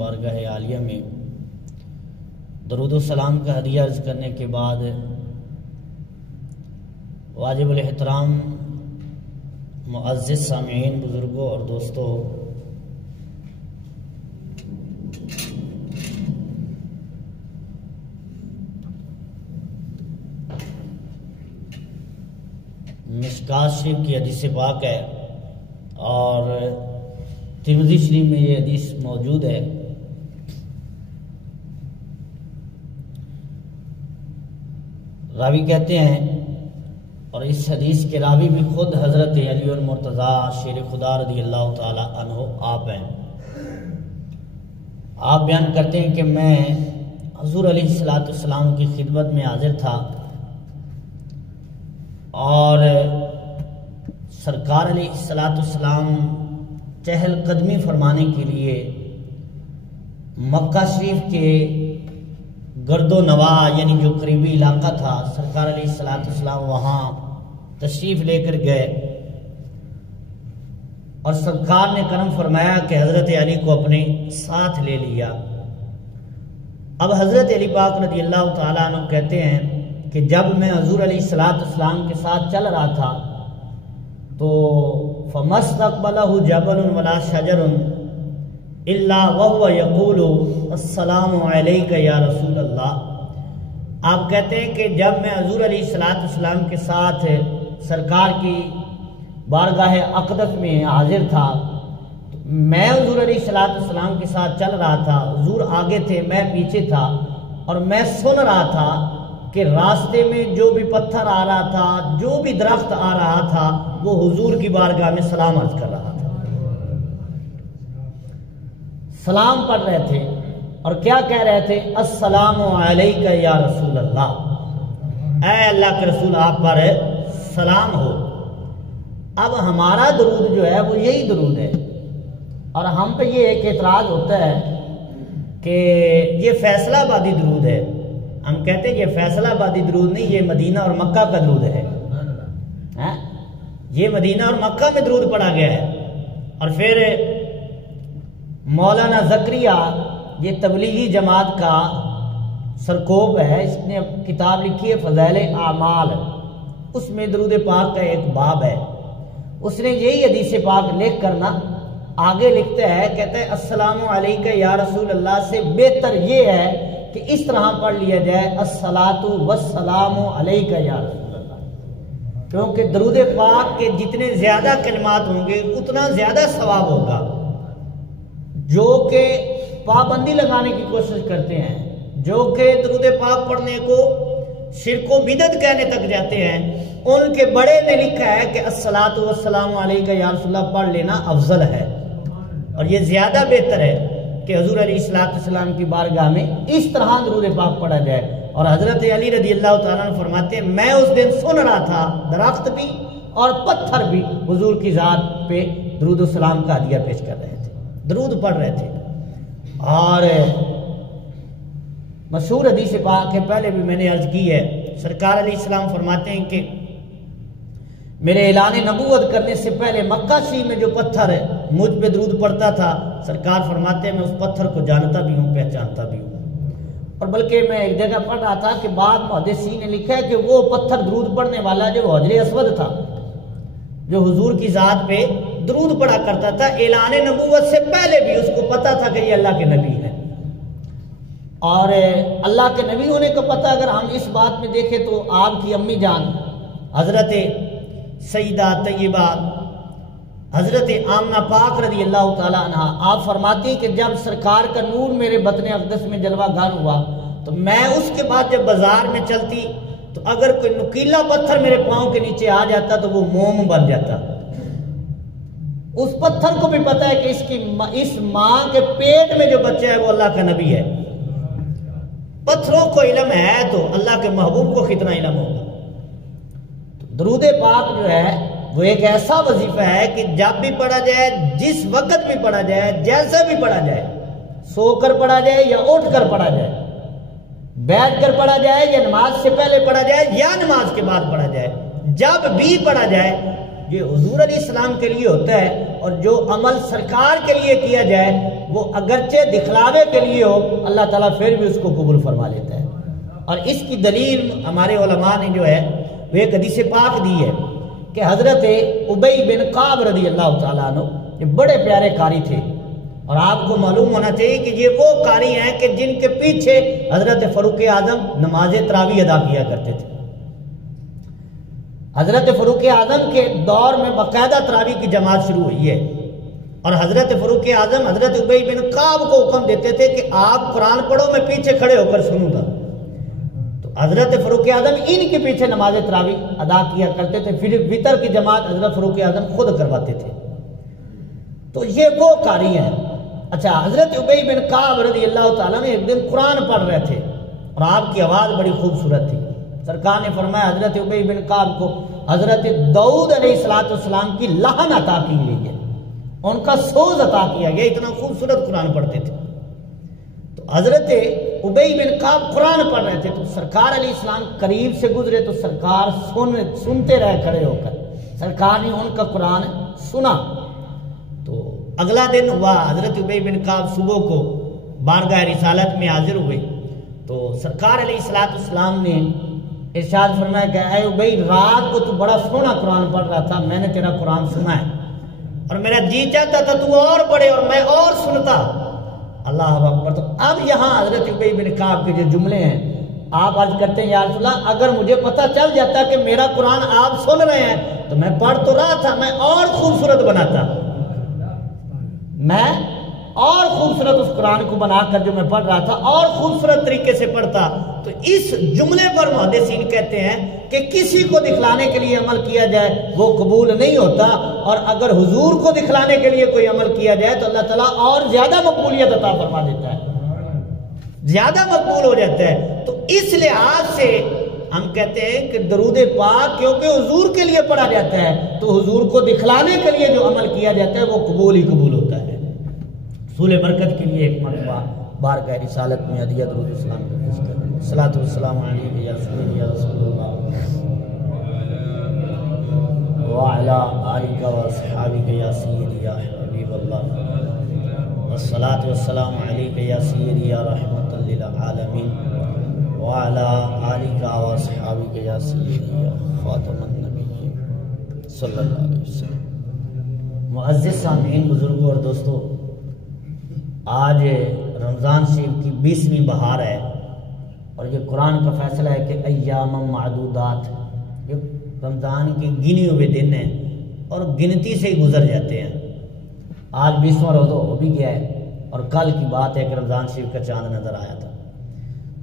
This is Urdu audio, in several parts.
بارگاہ عالیہ میں درود و سلام کا ہدیہ عرض کرنے کے بعد واجب الاحترام معزز سامعین، بزرگوں اور دوستوں، مشکات شریف کی حدیث پاک ہے اور ترمذی شریف میں یہ حدیث موجود ہے۔ راوی کہتے ہیں، اور اس حدیث کے راوی بھی خود حضرت علی المرتضیٰ شیر خدا رضی اللہ تعالی عنہ آپ ہیں۔ آپ بیان کرتے ہیں کہ میں حضور علیہ السلام کی خدمت میں حاضر تھا اور سرکار علیہ السلام چہل قدمی فرمانے کے لیے مکہ شریف کے گرد و نواح یعنی جو قریبی علاقہ تھا، سرکار علیہ السلام وہاں تشریف لے کر گئے اور سرکار نے کرم فرمایا کہ حضرت علی کو اپنے ساتھ لے لیا۔ اب حضرت علی پاک رضی اللہ تعالیٰ عنہ کہتے ہیں کہ جب میں حضور علیہ السلام کے ساتھ چل رہا تھا تو فَمَسْتَقْبَلَهُ جَبَلٌ وَلَا شَجَرٌ إِلَّا وَهُوَ يَقُولُ السلام علیکہ یا رسول اللہ۔ آپ کہتے ہیں کہ جب میں حضور علیہ السلام کے ساتھ سرکار کی بارگاہ اقدس میں حاضر تھا، میں حضور علیہ السلام کے ساتھ چل رہا تھا، حضور آگے تھے، میں پیچھے تھا، اور میں سن رہا تھا کہ راستے میں جو بھی پتھر آ رہا تھا، جو بھی درخت آ رہا تھا، وہ حضور کی بارگاہ میں سلام عرض کر رہا تھا، سلام پڑھ رہے تھے اور کیا کہہ رہے تھے؟ السلام علیکہ یا رسول اللہ، اے اللہ کے رسول آپ پر سلام ہو۔ اب ہمارا درود جو ہے وہ یہی درود ہے، اور ہم پہ یہ ایک اعتراض ہوتا ہے کہ یہ فیصلہ آبادی درود ہے۔ ہم کہتے ہیں یہ فیصلہ آبادی درود نہیں، یہ مدینہ اور مکہ کا درود ہے، یہ مدینہ اور مکہ میں درود پڑھا گیا ہے۔ اور پھر مولانا زکریا، یہ تبلیغی جماعت کا سرکوب ہے، اس نے کتاب لکھی ہے فضائل اعمال، اس میں درود پاک کا ایک باب ہے، اس نے یہی حدیث پاک لکھ کرنا آگے لکھتا ہے، کہتا ہے السلام علیکہ یا رسول اللہ سے بہتر یہ ہے کہ اس طرح پڑھ لیا جائے الصلاۃ والسلام علیکہ یا رسول اللہ، کیونکہ درود پاک کے جتنے زیادہ کلمات ہوں گے اتنا زیادہ ثواب ہوگا۔ جو کہ پابندی لگانے کی کوشش کرتے ہیں، جو کہ درود پاک پڑھنے کو شرک و بدعت کہنے تک جاتے ہیں، ان کے بڑے نے لکھا ہے کہ الصلاۃ والسلام علیکہ یا رسول اللہ پڑھ لینا افضل ہے، اور یہ زیادہ بہتر ہے کہ حضور علیہ السلام کی بارگاہ میں اس طرح درود پاک پڑھا جائے۔ اور حضرت علی رضی اللہ تعالیٰ عنہ فرماتے ہیں میں اس دن سن رہا تھا درخت بھی اور پتھر بھی حضور کی ذات پہ درود و سلام کا ہدیہ پیش کر رہے تھے، درود پڑھ رہے تھے۔ اور مشہور حدیث پاک ہے، پہلے بھی میں نے عرض کی ہے، سرکار علیہ السلام فرماتے ہیں کہ میرے اعلان نبوت کرنے سے پہلے مکہ شریف میں جو پتھر مجھ پہ درود پڑھتا تھا، سرکار فرماتے ہیں میں اس پتھر کو جانتا بھی ہوں، پہچانتا بھی ہوں۔ اور بلکہ میں ایک جگہ پڑھ رہا تھا کہ بعض محدثین نے لکھا ہے کہ وہ پتھر درود پڑھنے والا جو حجر اسود تھا، جو حضور کی ذات پہ درود پڑھا کرتا تھا، اعلان نبوت سے پہلے بھی اس کو پتا تھا کہ یہ اللہ کے نبی ہے۔ اور اللہ کے نبی ہونے کا پتہ اگر ہم اس بات میں دیکھیں تو آپ کی امی جان حضرت سیدہ طیبہ حضرت آمنہ پاک رضی اللہ تعالیٰ عنہ، آپ فرماتی ہیں کہ جب سرکار کا نور میرے بطن اقدس میں جلوہ گر ہوا تو میں اس کے بعد جب بازار میں چلتی تو اگر کوئی نکیلا پتھر میرے پاؤں کے نیچے آ جاتا تو وہ موم بن جاتا۔ اس پتھر کو بھی پتا ہے کہ اس ماں کے پیٹ میں جو بچہ ہے وہ اللہ کا نبی ہے۔ پتھروں کو علم ہے تو اللہ کے محبوب کو کتنا علم ہوگا۔ درود پاک جو ہے وہ ایک ایسا وظیفہ ہے کہ جب بھی پڑھا جائے، جس وقت بھی پڑھا جائے، جیسے بھی پڑھا جائے، سو کر پڑھا جائے یا اٹھ کر پڑھا جائے، بیٹھ کر پڑھا جائے یا نماز سے پہلے پڑھا جائے یا نماز کے بعد پڑھا جائے، جب بھی پڑھا جائے یہ حضور علیہ السلام کے لیے ہوتا ہے، اور جو عمل سرکار کے لیے کیا جائے وہ اگرچہ دکھلاوے کے لیے ہو، اللہ تعالیٰ پھر بھی اس کو قبول فرما لیتا ہے۔ اور اس کی دلیل ہمارے علماء نے جو ہے وہ ایک حدیث پاک دی ہے کہ حضرت ابی بن کعب رضی اللہ تعالیٰ عنہ یہ بڑے پیارے قاری تھے، اور آپ کو معلوم ہونا چاہیے کہ یہ وہ قاری ہیں کہ جن کے پیچھے حضرت فاروق اعظم نماز تراویح ادا کیا کرتے تھے۔ حضرت فاروق اعظم کے دور میں باقاعدہ تراویح کی جماعت شروع ہوئی ہے، اور حضرت فاروق اعظم حضرت ابی بن کعب کو حکم دیتے تھے کہ آپ قرآن پڑھو، میں پیچھے کھڑے ہو کر سنوں گا۔ تو حضرت فاروق اعظم ان کے پیچھے نماز تراویح ادا کیا کرتے تھے، پھر وطر کی جماعت حضرت فاروق اعظم خود کرواتے تھے۔ تو یہ وہ قاری ہیں۔ اچھا، حضرت ابی بن کعب رضی اللہ تعالیٰ نے ایک دن قرآن پڑھ رہے تھے، اور آپ کی آواز بڑی خوبصورت تھی۔ سرکار نے فرمایا حضرت ابی بن کعب کو حضرت داؤد علیہ السلام کی لحن عطا کی گئی ہے، ان کا سوز عطا کیا گیا، اتنا خوبصورت قرآن پڑھتے تھے۔ تو حضرت ابی بن کعب قرآن پڑھ رہے تھے، تو سرکار علیہ السلام قریب سے گزرے تو سرکار سنتے رہے کھڑے ہو کر، سرکار نے ان کا قرآن سنا۔ تو اگلا دن ہوا، حضرت ابی بن کعب صبح کو بارگاہ رسالت میں حاضر ہوئے، تو سرکار علیہ السلام نے ارشاد فرمایا کہ اے ابی، رات کو تو بڑا سونا قرآن پڑھ رہا تھا، میں نے تیرا قرآن سنا ہے، اور میرا جی چاہتا تھا تو اور پڑھے اور میں اور سنتا۔ اللہ اکبر۔ تو اب یہاں حضرت ابی بن کعب کے جو جملے ہیں، آپ عرض کرتے ہیں یا رسول اللہ، اگر مجھے پتہ چل جاتا کہ میرا قرآن آپ سن رہے ہیں تو میں پڑھ تو رہا تھا، میں اور خوبصورت بناتا، میں اور خوبصورت اس قرآن کو بنا کر جو میں پڑھ رہا تھا اور خوبصورت طریقے سے پڑھتا۔ تو اس جملے پر محدثین کہتے ہیں کہ کسی کو دکھلانے کے لیے عمل کیا جائے وہ قبول نہیں ہوتا، اور اگر حضور کو دکھلانے کے لیے کوئی عمل کیا جائے تو اللہ تعالیٰ اور زیادہ مقبولیت عطا فرما دیتا ہے، زیادہ مقبول ہو جاتا ہے۔ تو اس لحاظ سے ہم کہتے ہیں کہ درود پاک کیونکہ حضور کے لیے پڑھا جاتا ہے، تو حضور کو دکھلانے کے لیے جو عمل کیا جاتا ہے وہ قبول ہی قبول ہوتا ہے۔ حصول برکت کے لیے ایک مرتبہ بارگاہ رسالت میں ہدیہ درود السلام کا پیش کریں۔ الصلاۃ والسلام علیک یا سیدی یا رسول اللہ وعلی آلک واصحابک یا سیدی یا حبیب اللہ، والصلاۃ والسلام علیک یا سیدی یا رحمۃ للعالمین، وعلی آلک واصحابک یا سیدی یا خاتم النبیین صلی اللہ علیہ وسلم۔ معزز سامعین، بزرگوں اور دوستو، آج رمضان شریف کی 20ویں بہار ہے، اور یہ قرآن کا فیصلہ ہے کہ ایام معدودات، یہ رمضان کے گنے ہوئے دن ہیں اور گنتی سے ہی گزر جاتے ہیں۔ آج 20واں روزہ ہو بھی گیا ہے، اور کل کی بات ہے کہ رمضان شریف کا چاند نظر آیا تھا۔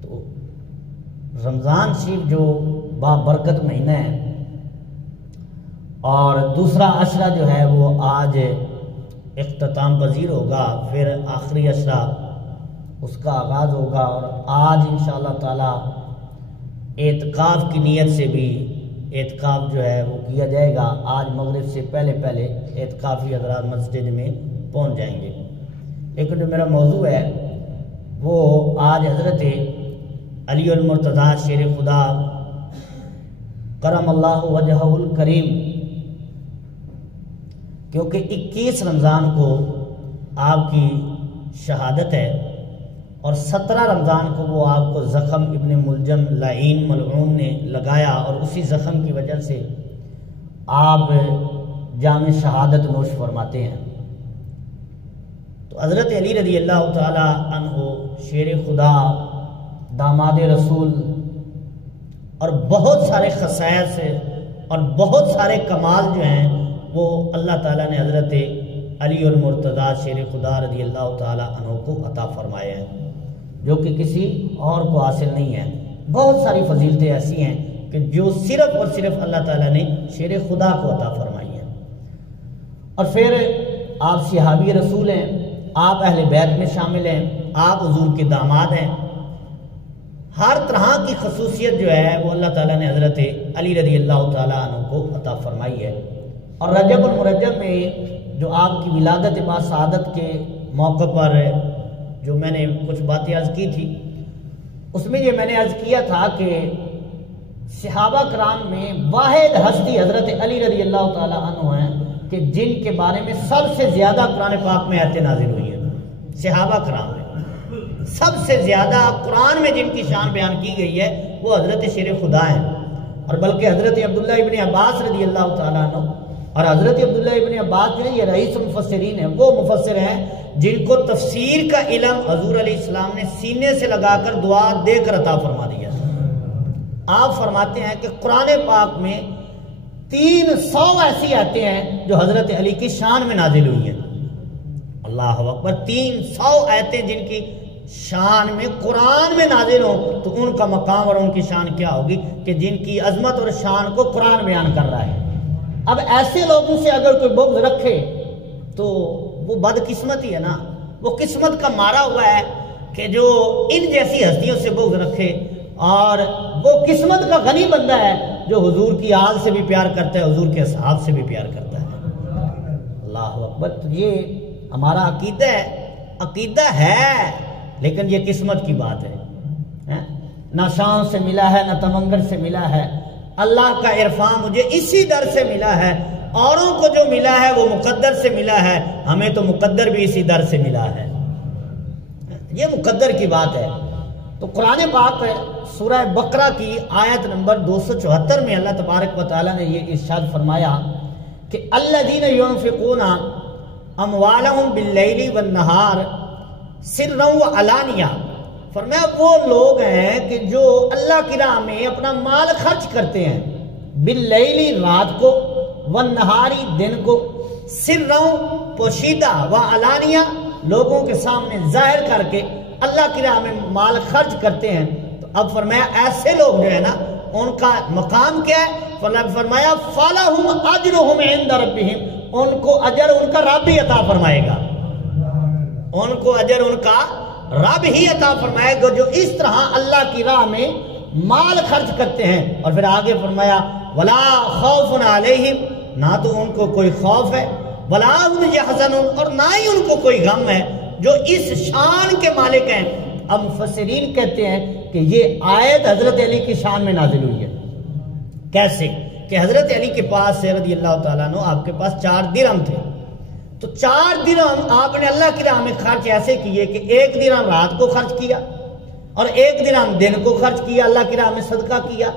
تو رمضان شریف جو بابرکت مہینہ ہے، اور دوسرا عشرہ جو ہے وہ آج اختتام پذیر ہوگا، پھر آخری عشرہ اس کا آغاز ہوگا، اور آج انشاءاللہ تعالی اعتکاف کی نیت سے بھی اعتکاف جو ہے وہ کیا جائے گا۔ آج مغرب سے پہلے اعتکافی حضرات مسجد میں پہنچ جائیں گے۔ لیکن جو میرا موضوع ہے وہ آج حضرت علی المرتضیٰ شیر خدا کرم اللہ وجہہ الکریم، کیونکہ 21 رمضان کو آپ کی شہادت ہے، اور 17 رمضان کو وہ آپ کو زخم ابن ملجم لعین ملعون نے لگایا، اور اسی زخم کی وجہ سے آپ جام شہادت نوش فرماتے ہیں۔ تو حضرت علی رضی اللہ تعالی عنہ شیر خدا، داماد رسول، اور بہت سارے خصائص اور بہت سارے کمال جو ہیں وہ اللہ تعالیٰ نے حضرت علی المرتضیٰ شیر خدا رضی اللہ تعالی عنہ کو عطا فرمائے ہیں، جو کہ کسی اور کو حاصل نہیں ہے۔ بہت ساری فضیلتیں ایسی ہیں کہ جو صرف اور صرف اللہ تعالیٰ نے شیر خدا کو عطا فرمائی ہیں۔ اور پھر آپ صحابی رسول ہیں، آپ اہل بیت میں شامل ہیں، آپ حضور کے داماد ہیں۔ ہر طرح کی خصوصیت جو ہے وہ اللہ تعالیٰ نے حضرت علی رضی اللہ تعالیٰ عنہ کو عطا فرمائی ہے۔ اور رجب المرجب میں جو آپ کی ولادت با سعادت کے موقع پر جو میں نے کچھ باتیں عرض کی تھی، اس میں یہ میں نے عرض کیا تھا کہ صحابہ کرام میں واحد ہستی حضرت علی رضی اللہ تعالیٰ عنہ ہیں کہ جن کے بارے میں سب سے زیادہ قرآن پاک میں آیتیں نازل ہوئی ہیں. صحابہ کرام میں سب سے زیادہ قرآن میں جن کی شان بیان کی گئی ہے وہ حضرت شیر خدا ہیں. اور بلکہ حضرت عبداللہ ابن عباس رضی اللہ تعالیٰ عنہ اور حضرت عبداللہ ابن عباس جو ہے یہ رئیس المفسرین ہیں، وہ مفسر ہیں جن کو تفسیر کا علم حضور علیہ السلام نے سینے سے لگا کر دعا دے کر عطا فرما دیا. آپ فرماتے ہیں کہ قرآن پاک میں 300 ایسی آیتیں ہیں جو حضرت علی کی شان میں نازل ہوئی ہیں. اللہ اکبر، 300 آیتیں جن کی شان میں قرآن میں نازل ہوں تو ان کا مقام اور ان کی شان کیا ہوگی کہ جن کی عظمت اور شان کو قرآن بیان کر رہا ہے. اب ایسے لوگوں سے اگر کوئی بغض رکھے تو وہ بد قسمت ہی ہے نا، وہ قسمت کا مارا ہوا ہے کہ جو ان جیسی ہستیوں سے بغض رکھے، اور وہ قسمت کا غنی بندہ ہے جو حضور کی آل سے بھی پیار کرتا ہے، حضور کے اصحاب سے بھی پیار کرتا ہے. اللہ اکبر. تو یہ ہمارا عقیدہ ہے لیکن یہ قسمت کی بات ہے. نہ شان سے ملا ہے نہ تمنگر سے ملا ہے، اللہ کا عرفان مجھے اسی در سے ملا ہے. اوروں کو جو ملا ہے وہ مقدر سے ملا ہے، ہمیں تو مقدر بھی اسی در سے ملا ہے. یہ مقدر کی بات ہے. تو قرآن پاک سورہ بقرہ کی آیت نمبر 274 میں اللہ تبارک و تعالیٰ نے یہ ارشاد فرمایا کہ الذین ينفقون اموالهم باللیل والنہار سرا وعلانیہ. فرمایا وہ لوگ ہیں کہ جو اللہ کی راہ میں اپنا مال خرچ کرتے ہیں، باللیل رات کو، والنہاری دن کو، سرا پوشیدہ، وعلانیہ لوگوں کے سامنے ظاہر کر کے اللہ کی راہ میں مال خرچ کرتے ہیں. تو اب فرمایا ایسے لوگ جو ہے نا ان کا مقام کیا ہے؟ فرمایا فَلَهُمْ أَجْرُهُمْ عِنْدَ رَبِّهِمْ، ان کو اجر ان کا رب ہی عطا فرمائے گا. ان کو اجر ان کا رب ہی عطا فرمائے گا جو اس طرح اللہ کی راہ میں مال خرچ کرتے ہیں. اور پھر آگے فرمایا وَلَا خَوْفٌ عَلَيْهِمْ، نہ تو ان کو کوئی خوف ہے، وَلَا هُمْ يَحْزَنُونَ، اور نہ ہی ان کو کوئی غم ہے، جو اس شان کے مالک ہیں. اب مفسرین کہتے ہیں کہ یہ آیت حضرت علی کی شان میں نازل ہوئی ہے. کیسے کہ حضرت علی کے پاس رضی اللہ تعالیٰ عنہ آپ کے پاس 4 درہم تھے. تو 4 درہم آپ نے اللہ کی راہ میں خرچ ایسے کیے کہ 1 درہم رات کو خرچ کیا، اور 1 درہم دن کو خرچ کیا، اللہ کی راہ میں صدقہ کیا،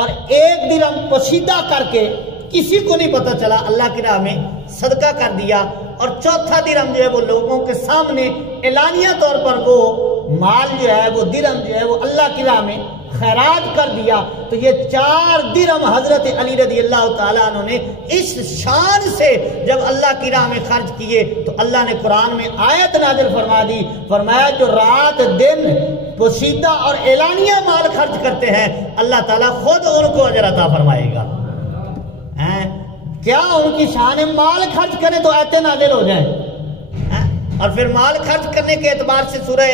اور 1 درہم پوشیدہ کر کے کسی کو نہیں پتہ چلا اللہ کی راہ میں صدقہ کر دیا، اور 4تھا درہم جو ہے وہ لوگوں کے سامنے اعلانیہ طور پر وہ مال جو ہے وہ درہم جو ہے وہ اللہ کی راہ میں خیرات کر دیا. تو یہ 4 درہم حضرت علی رضی اللہ تعالیٰ عنہ نے اس شان سے جب اللہ کی راہ میں خرچ کیے تو اللہ نے قرآن میں آیت نازل فرما دی. فرمایا جو رات دن پوشیدہ اور اعلانیہ مال خرچ کرتے ہیں اللہ تعالیٰ خود ان کو اجر عطا فرمائے گا. کیا ان کی شان ہے؟ مال خرچ کریں تو آیتیں نازل ہو جائیں. اور پھر مال خرچ کرنے کے اعتبار سے سورہ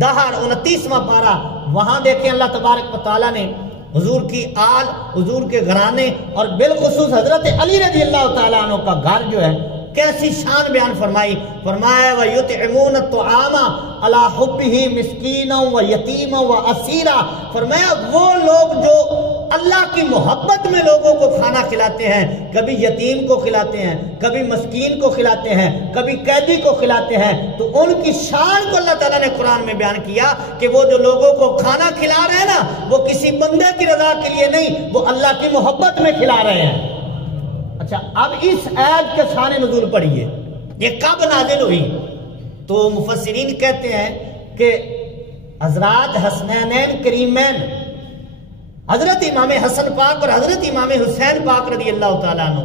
دہر 29واں پارہ، وہاں دیکھیں اللہ تبارک و تعالیٰ نے حضور کی آل، حضور کے گھرانے اور بالخصوص حضرت علی رضی اللہ تعالیٰ عنہ کا گھر جو ہے کیسی شان بیان فرمائی. فرمایا وَيُطْعِمُونَ الطَّعَامَ عَلَىٰ حُبِّهِ مِسْكِينًا وَيَتِيمًا وَأَسِيرًا. فرمایا وہ لوگ جو اللہ کی محبت میں لوگوں کو کھانا کھلاتے ہیں، کبھی یتیم کو کھلاتے ہیں، کبھی مسکین کو کھلاتے ہیں، کبھی قیدی کو کھلاتے ہیں، تو ان کی شان کو اللہ تعالیٰ نے قرآن میں بیان کیا کہ وہ جو لوگوں کو کھانا کھلا رہے ہیں نا وہ کسی بندے کی رضا کے لیے نہیں، وہ اللہ کی محبت میں کھلا رہے ہیں. اچھا اب اس آیت کے شان نزول پڑھیے، یہ کب نازل ہوئی؟ تو مفسرین کہتے ہیں کہ حضرات حسنین کریمین حضرت امام حسن پاک اور حضرت امام حسین پاک رضی اللہ تعالیٰ عنہ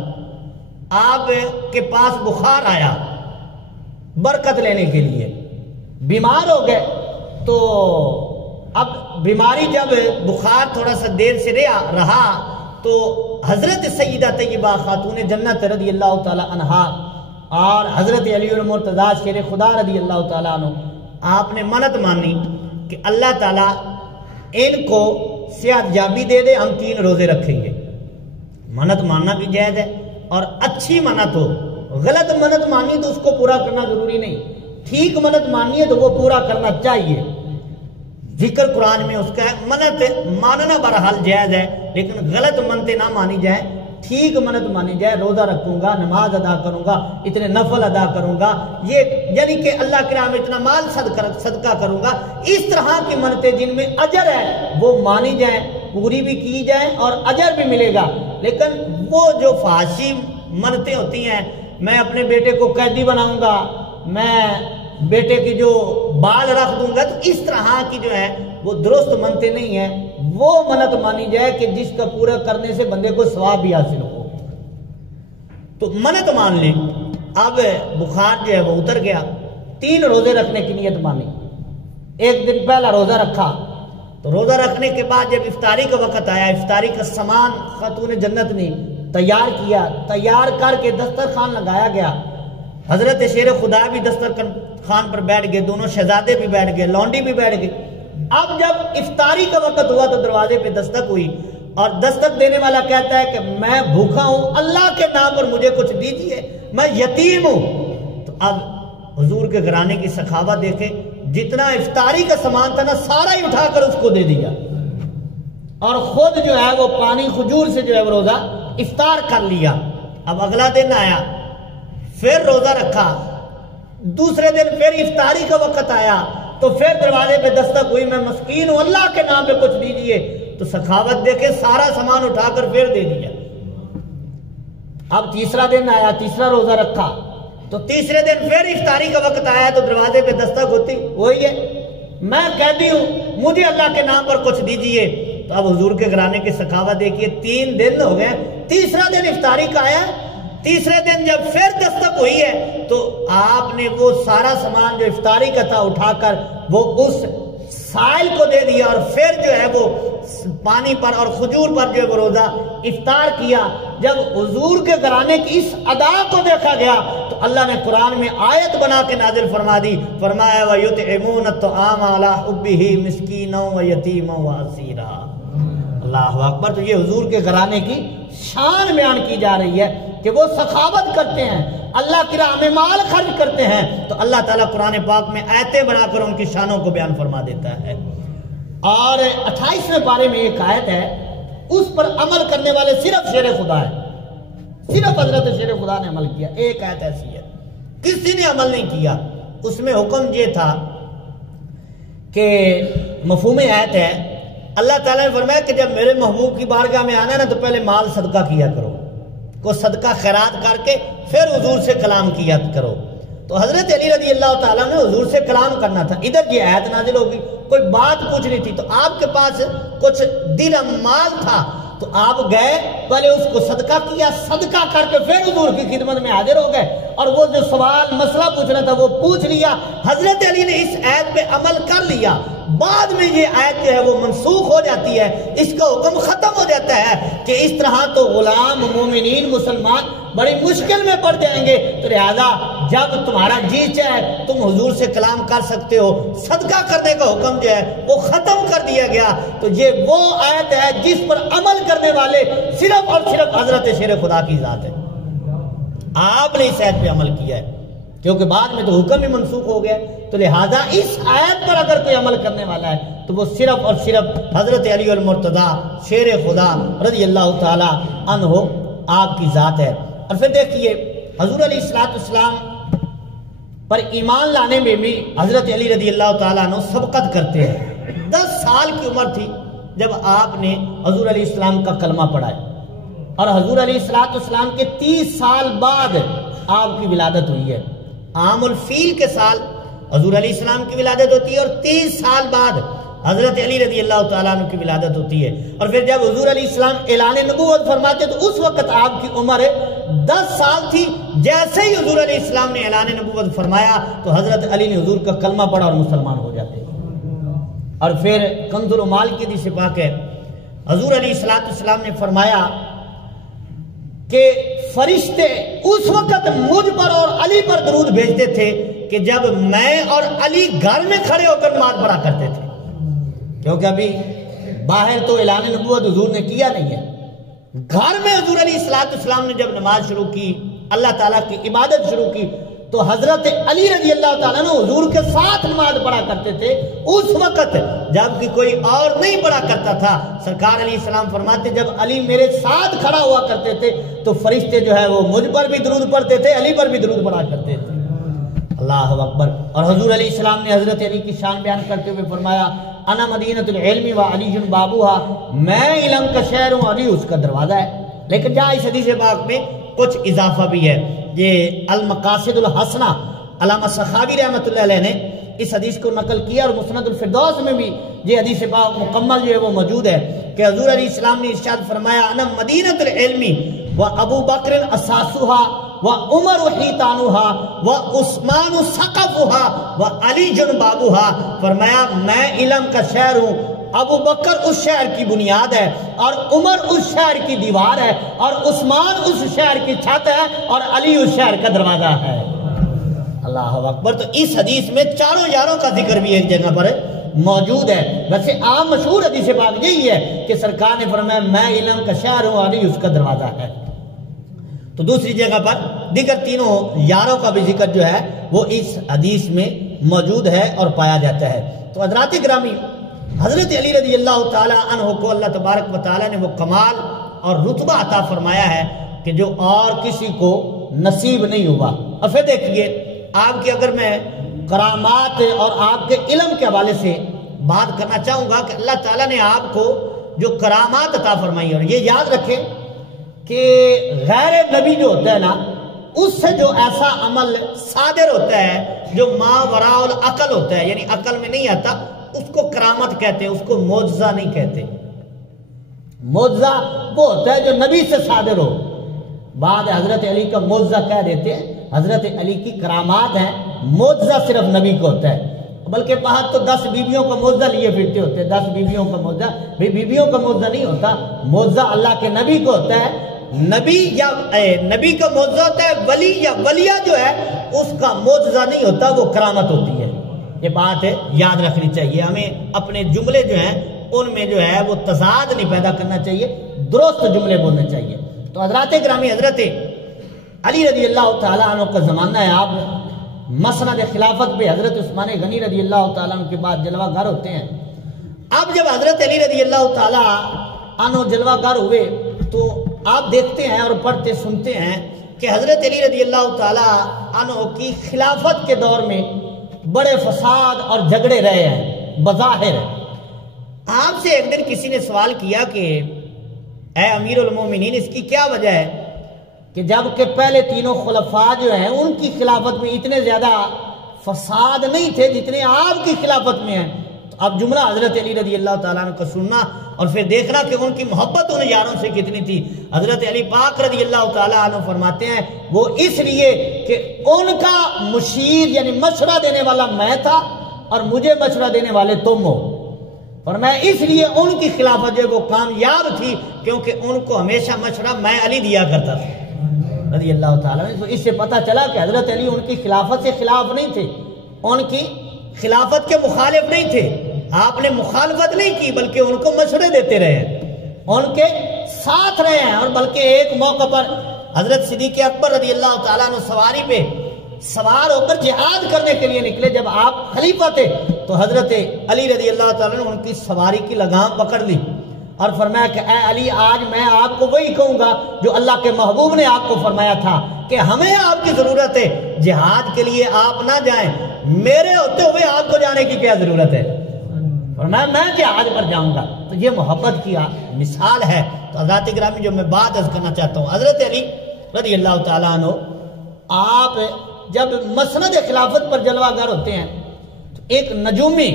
آپ کے پاس بخار آیا برکت لینے کے لیے، بیمار ہو گئے. تو اب بیماری جب بخار تھوڑا سا دیر سے رہا تو حضرت سیدہ طیبہ خاتون جنت رضی اللہ تعالیٰ عنہا اور حضرت علی المرتضیٰ شیر خدا رضی اللہ تعالیٰ عنہ آپ نے منت مانی کہ اللہ تعالیٰ ان کو صحت یابی دے دے، ہم 3 روزے رکھیں گے. منت ماننا بھی جائز ہے، اور اچھی منت ہو. غلط منت مانی تو اس کو پورا کرنا ضروری نہیں، ٹھیک منت مانی ہے تو وہ پورا کرنا چاہیے. ذکر قرآن میں اس کا ہے. منت ماننا بہرحال جائز ہے، لیکن غلط منتیں نہ مانی جائیں، ٹھیک منت مانی جائے. روزہ رکھوں گا، نماز ادا کروں گا، اتنے نفل ادا کروں گا، یہ یعنی کہ اللہ کے راہ میں اتنا مال صدقہ کروں گا، اس طرح کی منتیں جن میں اجر ہے وہ مانی جائیں، پوری بھی کی جائیں اور اجر بھی ملے گا. لیکن وہ جو فحاشی منتیں ہوتی ہیں، میں اپنے بیٹے کو قیدی بناؤں گا، میں بیٹے کی جو بال رکھ دوں گا، تو اس طرح کی جو ہے وہ درست منتیں نہیں ہیں. وہ منت مانی جائے کہ جس کا پورا کرنے سے بندے کو ثواب بھی حاصل ہو. تو منت مان لیں. اب بخار جو ہے وہ اتر گیا، 3 روزے رکھنے کی نیت مانی. ایک دن پہلا روزہ رکھا، تو روزہ رکھنے کے بعد جب افطاری کا وقت آیا، افطاری کا سامان خاتون جنت نے تیار کیا، تیار کر کے دسترخوان لگایا گیا. حضرت شیر خدا بھی دسترخوان پر بیٹھ گئے، دونوں شہزادے بھی بیٹھ گئے، لونڈی بھی بیٹھ گئے. اب جب افطاری کا وقت ہوا تو دروازے پہ دستک ہوئی، اور دستک دینے والا کہتا ہے کہ میں بھوکا ہوں، اللہ کے نام پر مجھے کچھ دیجئے، میں یتیم ہوں. تو اب حضور کے گھرانے کی سخاوت دیکھے، جتنا افطاری کا سامان تھا نا سارا ہی اٹھا کر اس کو دے دیا، اور خود جو ہے وہ پانی کھجور سے جو ہے وہ روزہ افطار کر لیا. اب اگلا دن آیا، پھر روزہ رکھا. دوسرے دن پھر افطاری کا وقت آیا تو پھر دروازے پہ دستک ہوئی، میں مسکین ہوں، اللہ کے نام پہ کچھ دیجئے. تو سخاوت دیکھے، سارا سامان اٹھا کر پھر دے دیا. اب تیسرا دن آیا، تیسرا روزہ رکھا، تو تیسرے دن پھر افطاری کا وقت آیا تو دروازے پہ دستک ہوتی، وہی ہے، میں قیدی ہوں، مجھے اللہ کے نام پر کچھ دیجئے. تو اب حضور کے گھرانے کی سخاوت دیکھیے، 3 دن ہو گئے، تیسرا دن افطاری کا آیا. تیسرے دن جب پھر دستک ہوئی ہے تو آپ نے وہ سارا سامان جو افطاری کا تھا اٹھا کر وہ اس سائل کو دے دیا، اور پھر جو ہے وہ پانی پر اور کھجور پر جو ہے وہ روزہ افطار کیا. جب حضور کے گھرانے کی اس ادا کو دیکھا گیا تو اللہ نے قرآن میں آیت بنا کے نازل فرما دی، فرمایا وَيُطْعِمُونَ الطَّعَامَ عَلَىٰ حُبِّهِ مِسْكِينًا وَيَتِيمًا وَأَسِيرًا. اللہ اکبر. تو یہ حضور کے گھرانے کی شان بیان کی جا رہی ہے کہ وہ سخاوت کرتے ہیں، اللہ کی راہ میں مال خرچ کرتے ہیں. تو اللہ تعالیٰ قرآن پاک میں آیتیں بنا کر ان کی شانوں کو بیان فرما دیتا ہے. اور 28ویں پارے میں ایک آیت ہے، اس پر عمل کرنے والے صرف شیر خدا ہے، صرف حضرت شیر خدا نے عمل کیا. ایک آیت ایسی ہے کسی نے عمل نہیں کیا. اس میں حکم یہ تھا کہ مفہوم آیت ہے، اللہ تعالیٰ نے فرمایا کہ جب میرے محبوب کی بارگاہ میں آنا نا تو پہلے مال صدقہ کیا کرو، کو صدقہ خیرات کر کے پھر حضور سے کلام کیا کرو. تو حضرت علی رضی اللہ تعالیٰ نے حضور سے کلام کرنا تھا، ادھر یہ آیت نازل ہوگی، کوئی بات پوچھنی تھی. تو آپ کے پاس کچھ درہم مال تھا تو آپ گئے، پہلے اس کو صدقہ کیا، صدقہ کر کے پھر حضور کی خدمت میں حاضر ہو گئے، اور وہ جو سوال مسئلہ پوچھنا تھا وہ پوچھ لیا. حضرت علی نے اس آیت پہ عمل کر لیا. بعد میں یہ آیت جو ہے وہ منسوخ ہو جاتی ہے، اس کا حکم ختم ہو جاتا ہے کہ اس طرح تو غلام مومنین مسلمان بڑی مشکل میں پڑ جائیں گے. تو لہذا جب تمہارا جی چاہے تم حضور سے کلام کر سکتے ہو. صدقہ کرنے کا حکم جو ہے وہ ختم کر دیا گیا. تو یہ وہ آیت ہے جس پر عمل کرنے والے صرف اور صرف حضرت شیر خدا کی ذات ہے. آپ نے اس آیت پہ عمل کیا ہے کیونکہ بعد میں تو حکم ہی منسوخ ہو گیا. تو لہذا اس آیت پر اگر کوئی عمل کرنے والا ہے تو وہ صرف اور صرف حضرت علی المرتضیٰ شیر خدا رضی اللہ تعالی عنہ آپ کی ذات ہے. اور پھر دیکھیے حضور علیہ السلام پر ایمان لانے میں بھی حضرت علی رضی اللہ تعالیٰ عنہ سبقت کرتے ہیں. 10 سال کی عمر تھی جب آپ نے حضور علیہ السلام کا کلمہ پڑھا ہے، اور حضور علیہ السلام کے 30 سال بعد آپ کی ولادت ہوئی ہے. عام الفیل کے سال حضور علیہ السلام کی ولادت ہوتی ہے، اور 30 سال بعد حضرت علی رضی اللہ تعالیٰ عنہ کی ولادت ہوتی ہے. اور پھر جب حضور علیہ السلام اعلان نبوت فرماتے تو اس وقت آپ کی عمر 10 سال تھی. جیسے ہی حضور علیہ السلام نے اعلان نبوت فرمایا تو حضرت علی نے حضور کا کلمہ پڑھا اور مسلمان ہو جاتے. اور پھر کنز المال کی حدیث پاک ہے، حضور علیہ السلام نے فرمایا کہ فرشتے اس وقت مجھ پر اور علی پر درود بھیجتے تھے کہ جب میں اور علی گھر میں کھڑے ہو کر نماز پڑھا کرتے تھے. کیونکہ ابھی باہر تو اعلان نبوت حضور نے کیا نہیں ہے، گھر میں حضور علیہ السلام نے جب نماز شروع کی، اللہ تعالیٰ کی عبادت شروع کی، تو حضرت علی رضی اللہ تعالیٰ عنہ حضور کے ساتھ نماز پڑھا کرتے تھے اس وقت جب کہ کوئی اور نہیں پڑھا کرتا تھا۔ سرکار علیہ السلام فرماتے جب علی میرے ساتھ کھڑا ہوا کرتے تھے تو فرشتے جو ہے وہ مجھ پر بھی درود پڑھتے تھے، علی پر بھی درود پڑھا کرتے تھے۔ اللہ اکبر۔ اور حضور علیہ السلام نے حضرت علی کی شان بیان کرتے ہوئے فرمایا انا مدینۃ العلم و علی بابوہا، میں علم کا شہر ہوں، علی اس کا دروازہ ہے۔ لیکن جہاں اس حدیث پاک میں کچھ اضافہ بھی ہے، یہ المقاصد الحسنہ علامہ سخاوی رحمۃ اللہ علیہ نے اس حدیث کو نقل کیا، اور مسند الفردوس میں بھی یہ حدیث پاک مکمل جو ہے وہ موجود ہے کہ حضور علیہ السلام نے ارشاد فرمایا انا مدینۃ العلم و ابو بکر اساسھا و عمر حیطانھا و عثمان سقفھا و علی بابھا، فرمایا میں علم کا شہر ہوں، ابو بکر اس شہر کی بنیاد ہے، اور عمر اس شہر کی دیوار ہے، اور عثمان اس شہر کی چھت ہے، اور علی اس شہر کا دروازہ ہے۔ اللہ اکبر۔ تو اس حدیث میں چاروں یاروں کا ذکر بھی ایک جگہ پر موجود ہے۔ ویسے عام مشہور حدیث پاک یہی ہے کہ سرکار نے فرمایا میں علم کا شہر ہوں، علی اس کا دروازہ ہے۔ تو دوسری جگہ پر دیگر تینوں یاروں کا بھی ذکر جو ہے وہ اس حدیث میں موجود ہے اور پایا جاتا ہے۔ تو حضرات گرامی، حضرت علی رضی اللہ تعالی عنہ کو اللہ تبارک و تعالی نے وہ کمال اور رتبہ عطا فرمایا ہے کہ جو اور کسی کو نصیب نہیں ہوا۔ اور پھر دیکھیے آپ کی اگر میں کرامات اور آپ کے علم کے حوالے سے بات کرنا چاہوں گا کہ اللہ تعالیٰ نے آپ کو جو کرامات عطا فرمائی، اور یہ یاد رکھیں کہ غیر نبی جو ہوتا ہے نا اس سے جو ایسا عمل صادر ہوتا ہے جو ما وراء العقل ہوتا ہے، یعنی عقل میں نہیں آتا، اس کو کرامت کہتے ہیں، اس کو معجزہ نہیں کہتے۔ معجزہ وہ ہوتا ہے جو نبی سے صادر ہو۔ بعد حضرت علی کا معجزہ کہہ دیتے ہیں، حضرت علی کی کرامات ہیں، معجزہ صرف نبی کو ہوتا ہے۔ بلکہ بعد تو 10 بیویوں کا معجزہ لیے پھرتے ہوتے ہیں، 10 بیویوں کا معجزہ، بیویوں کا معجزہ نہیں ہوتا، معجزہ اللہ کے نبی کو ہوتا ہے۔ نبی کا معجزہ ہوتا ہے، ولی یا ولیہ جو ہے اس کا معجزہ نہیں ہوتا، وہ کرامت ہوتی ہے۔ یہ بات ہے یاد رکھنی چاہیے، ہمیں اپنے جملے جو ہیں ان میں جو ہے وہ تضاد نہیں پیدا کرنا چاہیے، درست جملے بولنے چاہیے۔ تو حضرات گرامی، حضرت علی رضی اللہ تعالیٰ عنہ کا زمانہ ہے، آپ مسند خلافت پہ حضرت عثمان غنی رضی اللہ تعالیٰ عنہ کے بعد جلوہ گر ہوتے ہیں۔ اب جب حضرت علی رضی اللہ تعالیٰ عنہ جلوہ گر ہوئے تو آپ دیکھتے ہیں اور پڑھتے سنتے ہیں کہ حضرت علی رضی اللہ تعالیٰ عنہ کی خلافت کے دور میں بڑے فساد اور جھگڑے رہے ہیں بظاہر۔ آپ سے ایک دن کسی نے سوال کیا کہ اے امیر المومنین، اس کی کیا وجہ ہے کہ جب کہ پہلے تینوں خلفاء جو ہیں ان کی خلافت میں اتنے زیادہ فساد نہیں تھے جتنے آپ کی خلافت میں ہیں؟ تو اب جملہ حضرت علی رضی اللہ تعالیٰ عنہ کا سننا اور پھر دیکھنا کہ ان کی محبت ان یاروں سے کتنی تھی۔ حضرت علی پاک رضی اللہ تعالیٰ عنہ فرماتے ہیں وہ اس لیے کہ ان کا مشیر یعنی مشورہ دینے والا میں تھا اور مجھے مشورہ دینے والے تم ہو، اور میں اس لیے ان کی خلافت جو وہ کامیاب تھی کیونکہ ان کو ہمیشہ مشورہ میں علی دیا کرتا تھا رضی اللہ تعالیٰ عنہ۔ تو اس سے پتہ چلا کہ حضرت علی ان کی خلافت سے خلاف نہیں تھے، ان کی خلافت کے مخالف نہیں تھے، آپ نے مخالفت نہیں کی بلکہ ان کو مشورے دیتے رہے، ان کے ساتھ رہے ہیں۔ اور بلکہ ایک موقع پر حضرت صدیق اکبر رضی اللہ تعالیٰ عنہ سواری پہ سوار ہو کر جہاد کرنے کے لیے نکلے، جب آپ خلیفہ تھے تو حضرت علی رضی اللہ تعالیٰ نے ان کی سواری کی لگام پکڑ لی اور فرمایا کہ اے علی، آج میں آپ کو وہی کہوں گا جو اللہ کے محبوب نے آپ کو فرمایا تھا کہ ہمیں آپ کی ضرورت ہے، جہاد کے لیے آپ نہ جائیں، میرے ہوتے ہوئے آپ کو جانے کی کیا ضرورت ہے، فرمایا میں جہاد پر جاؤں گا۔ تو یہ محبت کی مثال ہے۔ تو حضرات گرامی، جو میں بات عرض کرنا چاہتا ہوں، حضرت علی رضی اللہ تعالیٰ عنہ آپ جب مسند خلافت پر جلوہ گر ہوتے ہیں تو ایک نجومی،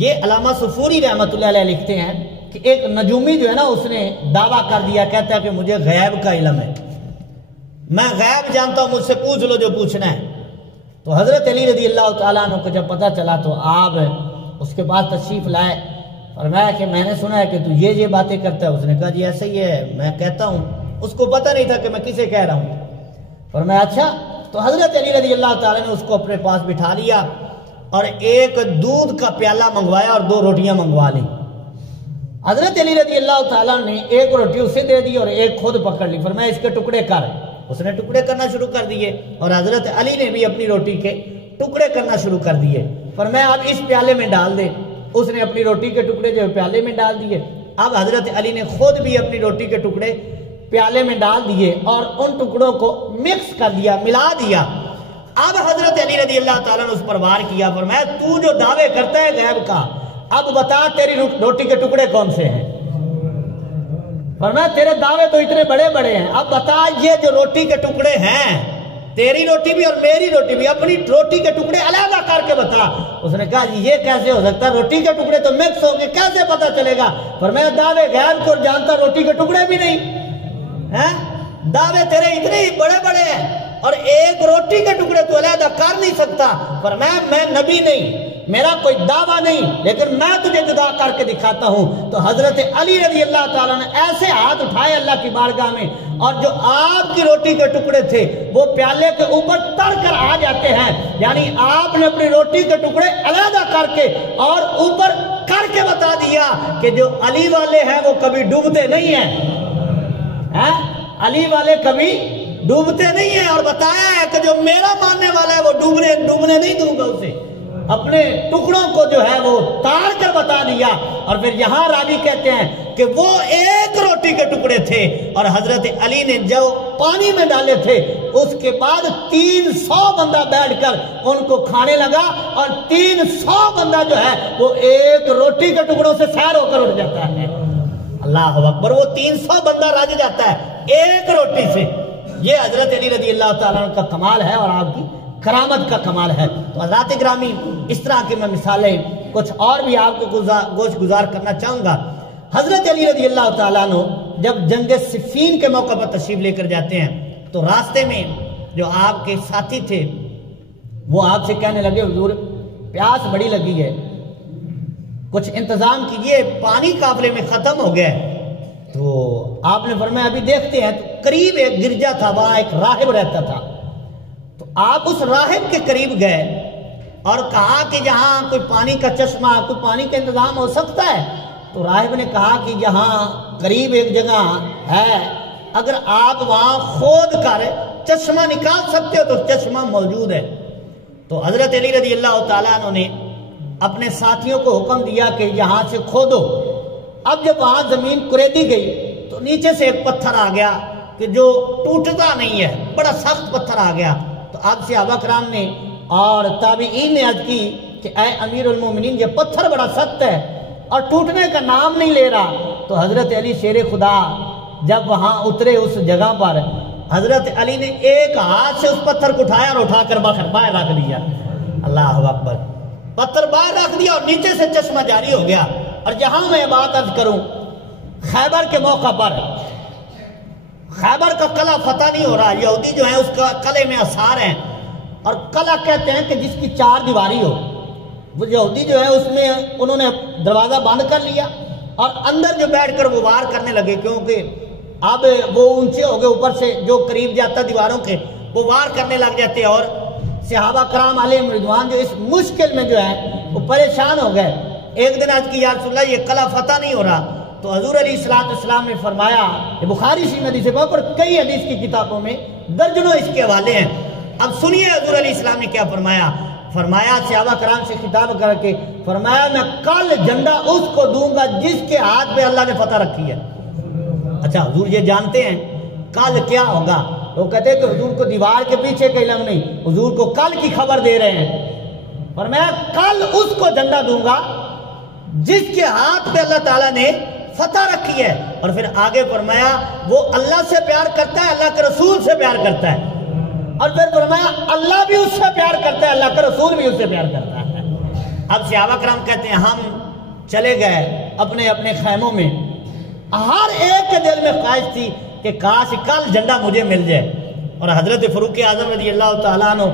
یہ علامہ صفوری رحمت اللہ علیہ لکھتے ہیں کہ ایک نجومی جو ہے نا اس نے دعویٰ کر دیا، کہتا ہے کہ مجھے غیب کا علم ہے، میں غیب جانتا ہوں، مجھ سے پوچھ لو جو پوچھنا ہے۔ تو حضرت علی رضی اللہ تعالیٰ عنہ کو جب پتہ چلا تو آپ اس کے پاس تشریف لائے، فرمایا کہ میں نے سنا ہے کہ تو یہ باتیں کرتا ہے۔ اس نے کہا جی ایسا ہی ہے، میں کہتا ہوں۔ اس کو پتہ نہیں تھا کہ میں کسے کہہ رہا ہوں۔ فرمایا اچھا۔ تو حضرت علی رضی اللہ تعالیٰ نے اس کو اپنے پاس بٹھا لیا اور ایک دودھ کا پیالہ منگوایا اور 2 روٹیاں منگوا لی۔ حضرت علی رضی اللہ تعالیٰ نے ایک روٹی اسے دے دی اور ایک خود پکڑ لی، فرمایا اس کے ٹکڑے کر۔ اس نے ٹکڑے کرنا شروع کر دیے اور حضرت علی نے بھی اپنی روٹی کے ٹکڑے کرنا شروع کر دیے۔ فرمایا اب اس پیالے میں ڈال دے۔ اس نے اپنی روٹی کے ٹکڑے جو پیالے میں ڈال دیے۔ اب حضرت علی نے خود بھی اپنی روٹی کے ٹکڑے پیالے میں ڈال دیے اور ان ٹکڑوں کو مکس کر دیا، ملا دیا۔ اب حضرت علی رضی اللہ تعالیٰ نے اس پر وار کیا، فرمایا تو جو دعوے کرتا ہے غیب کا، اب بتا تیری روٹی کے ٹکڑے کون سے ہیں؟ فرمایا تیرے دعوے تو اتنے بڑے بڑے ہیں، اب بتا یہ جو روٹی کے ٹکڑے ہیں، تیری روٹی بھی اور میری روٹی بھی، اپنی روٹی کے ٹکڑے علیحدہ کر کے بتا۔ اس نے کہا یہ کیسے ہو سکتا ہے؟ روٹی کے ٹکڑے تو مکس ہو گئے، کیسے پتا چلے گا؟ فرمایا دعوے غیب کو جانتا، روٹی کے ٹکڑے بھی نہیں ہیں؟ دعوے تیرے اتنے ہی بڑے بڑے ہیں اور ایک روٹی کے ٹکڑے تو علیحدہ کر نہیں سکتا۔ فرمایا میں نبی نہیں، میرا کوئی دعویٰ نہیں، لیکن میں تجھے جدا کر کے دکھاتا ہوں۔ تو حضرت علی رضی اللہ تعالیٰ نے ایسے ہاتھ اٹھائے اللہ کی بارگاہ میں، اور جو آپ کی روٹی کے ٹکڑے تھے وہ پیالے کے اوپر تر کر آ جاتے ہیں، یعنی آپ نے اپنی روٹی کے ٹکڑے علیحدہ کر کے اور اوپر کر کے بتا دیا کہ جو علی والے ہیں وہ کبھی ڈوبتے نہیں ہیں، علی والے کبھی ڈوبتے نہیں ہیں، اور بتایا ہے کہ جو میرا ماننے والا ہے وہ ڈوبنے نہیں دوں گا اسے۔ اپنے ٹکڑوں کو جو ہے وہ تار کر بتا دیا۔ اور پھر یہاں راوی کہتے ہیں کہ وہ ایک روٹی کے ٹکڑے تھے اور حضرت علی نے جو پانی میں ڈالے تھے اس کے بعد 300 بندہ بیٹھ کر ان کو کھانے لگا، اور 300 بندہ جو ہے وہ ایک روٹی کے ٹکڑوں سے سیر ہو کر اٹھ جاتا ہے۔ اللہ اکبر، وہ 300 بندہ رج جاتا ہے ایک روٹی سے۔ یہ حضرت علی رضی اللہ تعالیٰ کا کمال ہے اور آپ کی کرامت کا کمال ہے۔ تو حضرات گرامی، اس طرح کی میں مثالیں کچھ اور بھی آپ کو گوش گزار کرنا چاہوں گا۔ حضرت علی رضی اللہ تعالیٰ عنہ جب جنگ صفین کے موقع پر تشریف لے کر جاتے ہیں تو راستے میں جو آپ کے ساتھی تھے وہ آپ سے کہنے لگے حضور پیاس بڑی لگی ہے، کچھ انتظام کیجئے، پانی قافلے میں ختم ہو گیا ہے۔ تو آپ نے فرمایا ابھی دیکھتے ہیں۔ تو قریب ایک گرجا تھا، وہاں ایک راہب رہتا تھا، تو آپ اس راہب کے قریب گئے اور کہا کہ یہاں کوئی پانی کا چشمہ، کوئی پانی کا انتظام ہو سکتا ہے؟ تو راہب نے کہا کہ یہاں قریب ایک جگہ ہے، اگر آپ وہاں کھود کر چشمہ نکال سکتے ہو تو چشمہ موجود ہے۔ تو حضرت علی رضی اللہ تعالیٰ عنہ نے اپنے ساتھیوں کو حکم دیا کہ یہاں سے کھودو۔ اب جب وہاں زمین کریدی گئی تو نیچے سے ایک پتھر آ گیا کہ جو ٹوٹتا نہیں ہے، بڑا سخت پتھر آ گیا۔ تو اب صحابہ کرام نے اور تابعین نے عرض کی کہ اے امیر المومنین یہ پتھر بڑا سخت ہے اور ٹوٹنے کا نام نہیں لے رہا۔ تو حضرت علی شیر خدا جب وہاں اترے اس جگہ پر، حضرت علی نے ایک ہاتھ سے اس پتھر کو اٹھایا اور اٹھا کر باہر رکھ دیا۔ اللہ اکبر، پتھر باہر رکھ دیا اور نیچے سے چشمہ جاری ہو گیا۔ اور جہاں میں بات عرض کروں، خیبر کے موقع پر خیبر کا قلعہ فتح نہیں ہو رہا، یہودی جو ہیں اس کا قلعے میں اسار ہیں، اور قلعہ کہتے ہیں کہ جس کی 4 دیواری ہو، وہ یہودی جو ہے اس میں انہوں نے دروازہ بند کر لیا اور اندر جو بیٹھ کر وہ وار کرنے لگے، کیونکہ اب وہ اونچے ہو گئے، اوپر سے جو قریب جاتا دیواروں کے وہ وار کرنے لگ جاتے، اور صحابہ کرام علیہم رضوان جو اس مشکل میں جو ہے وہ پریشان ہو گئے۔ ایک دن عرض کی یا رسول اللہ یہ قلعہ فتح نہیں ہو رہا، تو حضور علیہ السلام نے فرمایا، یہ بخاری شریف میں حدیث ہے اور کئی حدیث کی کتابوں میں درجنوں اس کے حوالے ہیں۔ اب سنیے حضور علیہ السلام نے کیا فرمایا صحابہ کرام سے خطاب کر کے فرمایا میں کل جھنڈا اس کو دوں گا جس کے ہاتھ پہ اللہ نے فتح رکھی ہے۔ اچھا حضور یہ جانتے ہیں کل کیا ہوگا؟ وہ کہتے ہیں کہ حضور کو دیوار کے پیچھے کا علم نہیں، حضور کو کل کی خبر دے رہے ہیں۔ فرمایا کل اس کو جھنڈا دوں گا جس کے ہاتھ پہ اللہ تعالیٰ نے فتح رکھی ہے۔ اور پھر آگے فرمایا وہ اللہ سے پیار کرتا ہے، اللہ کے رسول سے پیار کرتا ہے، اور پھر فرمایا اللہ بھی اس سے پیار کرتا ہے، اللہ کا رسول بھی اس سے پیار کرتا ہے۔ اب صحابہ کرام کہتے ہیں ہم چلے گئے اپنے اپنے خیموں میں، ہر ایک کے دل میں خواہش تھی کہ کاش کل جھنڈا مجھے مل جائے۔ اور حضرت فاروق اعظم رضی اللہ تعالیٰ عنہ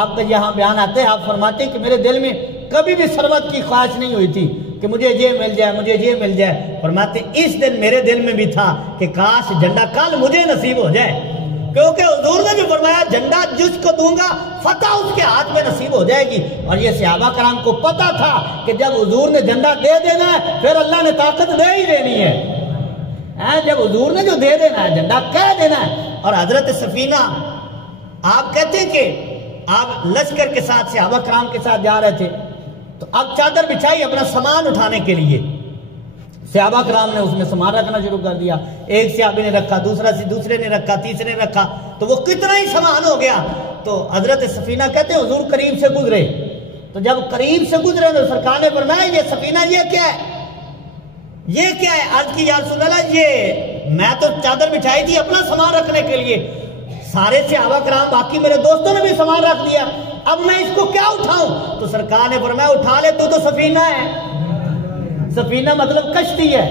آپ کا یہاں بیان آتے ہیں، آپ فرماتے ہیں کہ میرے دل میں کبھی بھی ثروت کی خواہش نہیں ہوئی تھی کہ مجھے یہ مل جائے، مجھے یہ مل جائے۔ فرماتے اس دن میرے دل میں بھی تھا کہ کاش جھنڈا کل مجھے نصیب ہو جائے، کیونکہ حضور نے جو فرمایا جھنڈا جس کو دوں گا فتح اس کے ہاتھ میں نصیب ہو جائے گی۔ اور یہ صحابہ کرام کو پتا تھا کہ جب حضور نے جھنڈا دے دینا ہے پھر اللہ نے طاقت دے ہی دینی ہے۔ جب حضور نے جو دے دینا ہے، جھنڈا کہہ دینا ہے، اور حضرت سفینہ آپ کہتے ہیں کہ آپ لشکر کے ساتھ صحابہ کرام کے ساتھ جا رہے تھے، تو اب چادر بچھائی اپنا سامان اٹھانے کے لیے. صحابہ کرام نے اس میں سامان رکھنا شروع کر دیا. ایک صحابی نے رکھا، دوسرے نے رکھا، تیسرے نے رکھا، تو وہ کتنا ہی سامان ہو گیا. تو حضرت سفینہ کہتے ہیں حضور قریب سے گزرے، تو جب قریب سے گزرے تو سرکار نے فرمایا یہ سفینہ یہ کیا ہے، یہ کیا ہے؟ عرض کی یا رسول اللہ یہ میں تو چادر بچھائی تھی اپنا سامان رکھنے کے لیے، سارے صحابہ کرام باقی میرے دوستوں نے بھی سامان رکھ دیا، اب میں اس کو کیا اٹھاؤں؟ تو سرکار نے فرمایا اٹھا لے، تو سفینہ ہے. سفینہ مطلب کشتی ہے.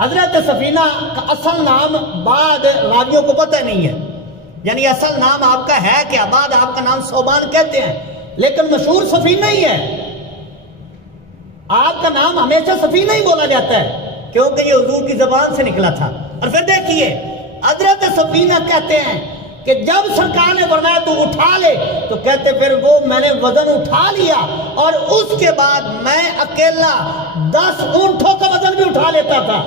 حضرت سفینہ کا اصل نام بعد راویوں کو پتہ نہیں ہے، یعنی اصل نام آپ کا ہے کہ بعد آپ کا نام صوبان کہتے ہیں، لیکن مشہور سفینہ ہی ہے. آپ کا نام ہمیشہ سفینہ ہی بولا جاتا ہے کیونکہ یہ حضور کی زبان سے نکلا تھا. اور پھر دیکھیے حضرت سفینہ کہتے ہیں کہ جب سرکار نے فرمایا تو اٹھا لے، تو کہتے پھر وہ میں نے وزن اٹھا لیا، اور اس کے بعد میں اکیلا 10 اونٹوں کا وزن بھی اٹھا لیتا تھا،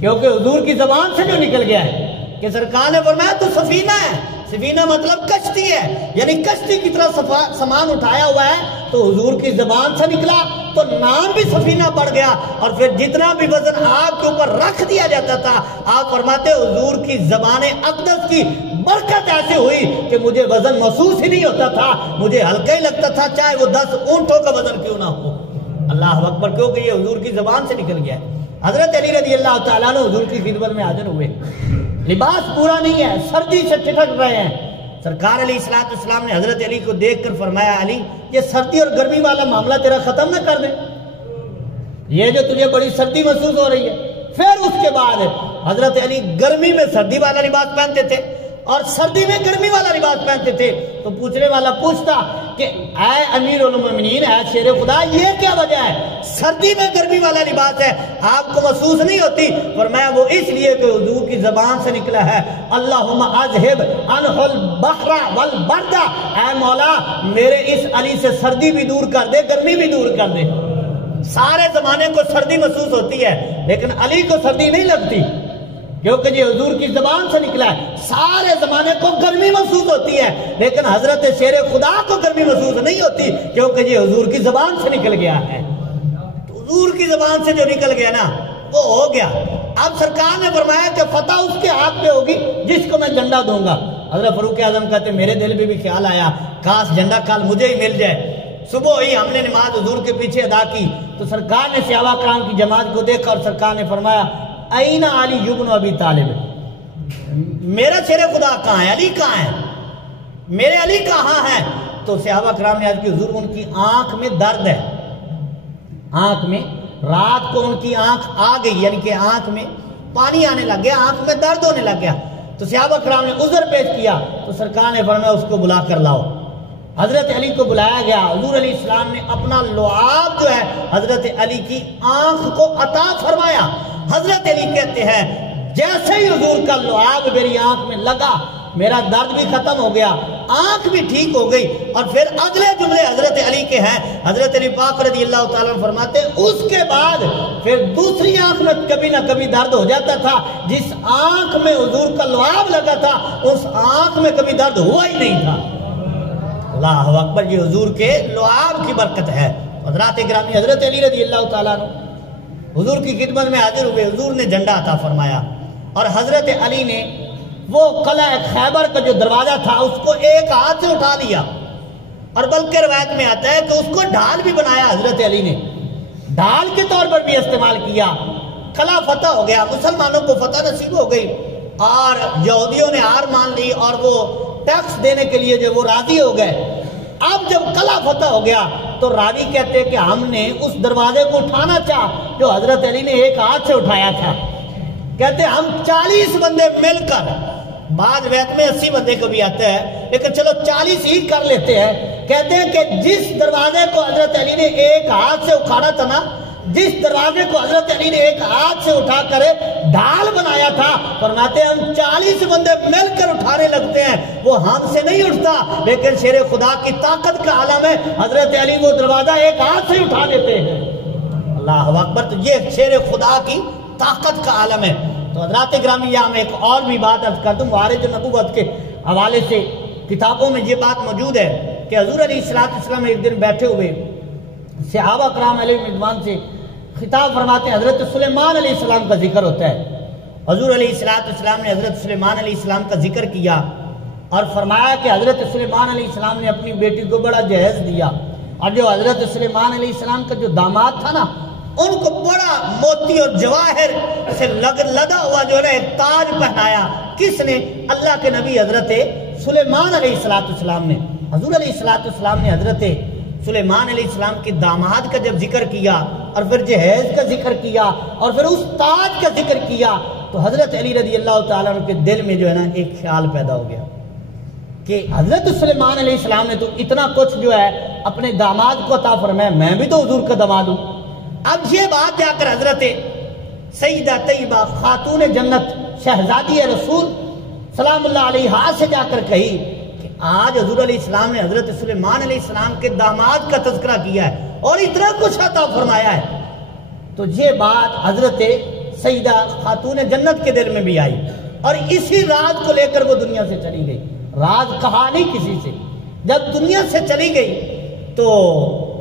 کیونکہ حضور کی زبان سے جو نکل گیا ہے کہ سرکار نے فرمایا تو سفینہ ہے. سفینہ مطلب کشتی ہے، یعنی کشتی کی طرح سامان اٹھایا ہوا ہے، تو حضور کی زبان سے نکلا تو نام بھی سفینہ پڑ گیا. اور پھر جتنا بھی وزن آپ کے اوپر رکھ دیا جاتا تھا، آپ فرماتے حضور کی زبان اقدس کی برکت ایسے ہوئی کہ مجھے وزن محسوس ہی نہیں ہوتا تھا، مجھے ہلکا ہی لگتا تھا، چاہے وہ 10 اونٹوں کا وزن کیوں نہ ہو. اللہ اکبر، کیونکہ یہ حضور کی زبان سے نکل گیا ہے. حضرت علی رضی اللہ تعالیٰ نے حضور کی خدمت میں حاضر ہوئے، لباس پورا نہیں ہے، سردی سے ٹھٹک رہے ہیں. سرکار علیہ السلام نے حضرت علی کو دیکھ کر فرمایا علی یہ سردی اور گرمی والا معاملہ تیرا ختم نہ کر دے، یہ جو تجھے بڑی سردی محسوس ہو رہی ہے. پھر اس کے بعد حضرت علی گرمی میں سردی والا لباس پہنتے تھے اور سردی میں گرمی والا لباس پہنتے تھے. تو پوچھنے والا پوچھتا کہ اے امیر المومنین، اے شیر خدا، یہ کیا وجہ ہے؟ سردی میں گرمی والا لباس ہے، آپ کو محسوس نہیں ہوتی؟ فرمایا وہ اس لیے کہ حضور کی زبان سے نکلا ہے اللہم اذہب عنہ البحر والبرد، اے مولا میرے اس علی سے سردی بھی دور کر دے، گرمی بھی دور کر دے. سارے زمانے کو سردی محسوس ہوتی ہے لیکن علی کو سردی نہیں لگتی کیونکہ یہ حضور کی زبان سے نکلا ہے. سارے زمانے کو گرمی محسوس ہوتی ہے لیکن حضرت شیر خدا کو گرمی محسوس نہیں ہوتی کیونکہ یہ حضور کی زبان سے نکل گیا ہے. تو حضور کی زبان سے جو نکل گیا نا وہ ہو گیا. اب سرکار نے فرمایا کہ فتح اس کے ہاتھ پہ ہوگی جس کو میں جھنڈا دوں گا. حضرت فاروق اعظم کہتے میرے دل میں بھی خیال آیا کاش جھنڈا کال مجھے ہی مل جائے. صبح ہی ہم نے نماز حضور کے پیچھے ادا کی تو سرکار نے صحابہ کرام کی جماعت کو دیکھا اور سرکار نے فرمایا این علی ابن ابی طالب، میرا شیر خدا کہاں ہے؟ علی کہاں ہے؟ میرے علی کہاں ہے؟ تو صحابہ کرام نے عرض کی حضور ان کی آنکھ میں درد ہے، آنکھ میں رات کو ان کی آنکھ آ گئی، یعنی کہ آنکھ میں پانی آنے لگ گیا، آنکھ میں درد ہونے لگ گیا. تو صحابہ کرام نے عذر پیش کیا تو سرکار نے فرمایا اس کو بلا کر لاؤ. حضرت علی کو بلایا گیا. حضور علیہ السلام نے اپنا لعاب جو ہے حضرت علی کی آنکھ کو عطا فرمایا. حضرت علی کہتے ہیں جیسے ہی حضور کا لعاب میری آنکھ میں لگا میرا درد بھی ختم ہو گیا، آنکھ بھی ٹھیک ہو گئی. اور پھر اگلے جملے حضرت علی کے ہیں، حضرت علی پاک رضی اللہ تعالیٰ عنہ فرماتے اس کے بعد پھر دوسری آنکھ میں کبھی نہ کبھی درد ہو جاتا تھا، جس آنکھ میں حضور کا لعاب لگا تھا اس آنکھ میں کبھی درد ہوا ہی نہیں تھا. اللہ اکبر، یہ حضور کے لعاب کی برکت ہے. حضرات گرامی، حضرت علی رضی اللہ تعالیٰ عنہ حضور کی خدمت میں حاضر ہوئے. حضور نے جھنڈا عطا فرمایا اور حضرت علی نے وہ قلعہ خیبر کا جو دروازہ تھا اس کو ایک ہاتھ سے اٹھا لیا، اور بلکہ روایت میں آتا ہے کہ اس کو ڈھال بھی بنایا. حضرت علی نے ڈھال کے طور پر بھی استعمال کیا. قلعہ فتح ہو گیا، مسلمانوں کو فتح نصیب ہو گئی اور یہودیوں نے ہار مان لی اور وہ ٹیکس دینے کے لیے جو وہ راضی ہو گئے. اب جب قلعہ فتح ہو گیا تو راوی کہتے کہ ہم نے اس دروازے کو اٹھانا چاہا جو حضرت علی نے ایک ہاتھ سے اٹھایا تھا. کہتے ہم 40 بندے مل کر، بعض روایت میں 80 بندے کو بھی آتے ہیں لیکن چلو 40 ہی کر لیتے ہیں. کہتے ہیں کہ جس دروازے کو حضرت علی نے ایک ہاتھ سے اکھاڑا تھا نا، جس دروازے کو حضرت علی نے ایک ہاتھ سے اٹھا کر ڈھال بنایا تھا، فرماتے ہیں ہم 40 بندے مل کر اٹھانے لگتے ہیں، وہ ہم سے نہیں اٹھتا لیکن شیر خدا کی طاقت کا عالم ہے. حضرت علی وہ دروازہ ایک ہاتھ سے اٹھا دیتے ہیں. اللہ اکبر، تو یہ شیر خدا کی طاقت کا عالم ہے. تو تو حضرات گرامی یہاں میں ایک اور بھی بات عرض کر دوں، معارج نبوت کے حوالے سے کتابوں میں یہ بات موجود ہے کہ حضور علیہ السلام ایک دن بیٹھے ہوئے صحابہ کرام علیہ رضوان سے خطاب فرماتے ہیں، حضرت سلیمان علیہ السلام کا ذکر ہوتا ہے۔ حضور علیہ السلام نے حضرت سلیمان علیہ السلام کا ذکر کیا اور فرمایا کہ حضرت سلیمان علیہ السلام نے اپنی بیٹی کو بڑا جہیز دیا، اور جو حضرت سلیمان علیہ السلام کا جو داماد تھا نا، ان کو بڑا موتی اور جواہر سے لدا ہوا جو ہے ایک تاج پہنایا۔ کس نے؟ اللہ کے نبی حضرت سلیمان علیہ السلام نے۔ حضور علیہ السلام نے حضرت سلیمان علیہ السلام کے داماد کا جب ذکر کیا اور پھر جہیز کا ذکر کیا اور پھر اس تاج کا ذکر کیا، تو حضرت علی رضی اللہ تعالیٰ عنہ کے دل میں جو ہے نا ایک خیال پیدا ہو گیا کہ حضرت سلیمان علیہ السلام نے تو اتنا کچھ جو ہے اپنے داماد کو عطا فرمایا، میں بھی تو حضور کا داماد ہوں۔ اب یہ بات جا کر حضرت سیدہ طیبہ خاتون جنت شہزادی رسول سلام اللہ علیہ سے جا کر کہی کہ آج حضور علیہ السلام نے حضرت سلیمان علیہ السلام کے داماد کا تذکرہ کیا ہے اور اتنا کچھ عطا فرمایا ہے۔ تو یہ بات حضرت سیدہ خاتون جنت کے دل میں بھی آئی اور اسی راز کو لے کر وہ دنیا سے چلی گئی۔ راز کہا نہیں کسی سے، جب دنیا سے چلی گئی تو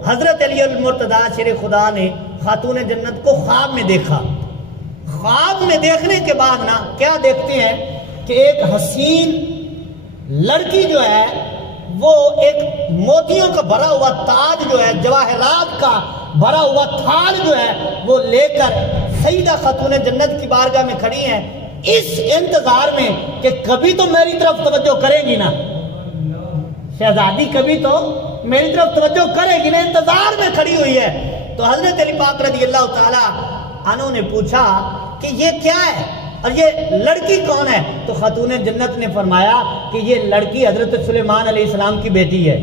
حضرت علی المرتضیٰ شیر خدا نے خاتون جنت کو خواب میں دیکھا۔ خواب میں دیکھنے کے بعد نا کیا دیکھتے ہیں کہ ایک حسین لڑکی جو ہے وہ ایک موتیوں کا بھرا ہوا تاج جو ہے، جواہرات کا بھرا ہوا تھال جو ہے وہ لے کر سیدہ خاتون جنت کی بارگاہ میں کھڑی ہیں، اس انتظار میں کہ کبھی تو میری طرف توجہ کرے گی نا، شہزادی کبھی تو میری طرف توجہ کرے گی نا، انتظار میں کھڑی ہوئی ہے۔ تو حضرت علی پاک رضی اللہ تعالی عنہ نے پوچھا کہ یہ کیا ہے اور یہ لڑکی کون ہے؟ تو خاتون جنت نے فرمایا کہ یہ لڑکی حضرت سلیمان علیہ السلام کی بیٹی ہے۔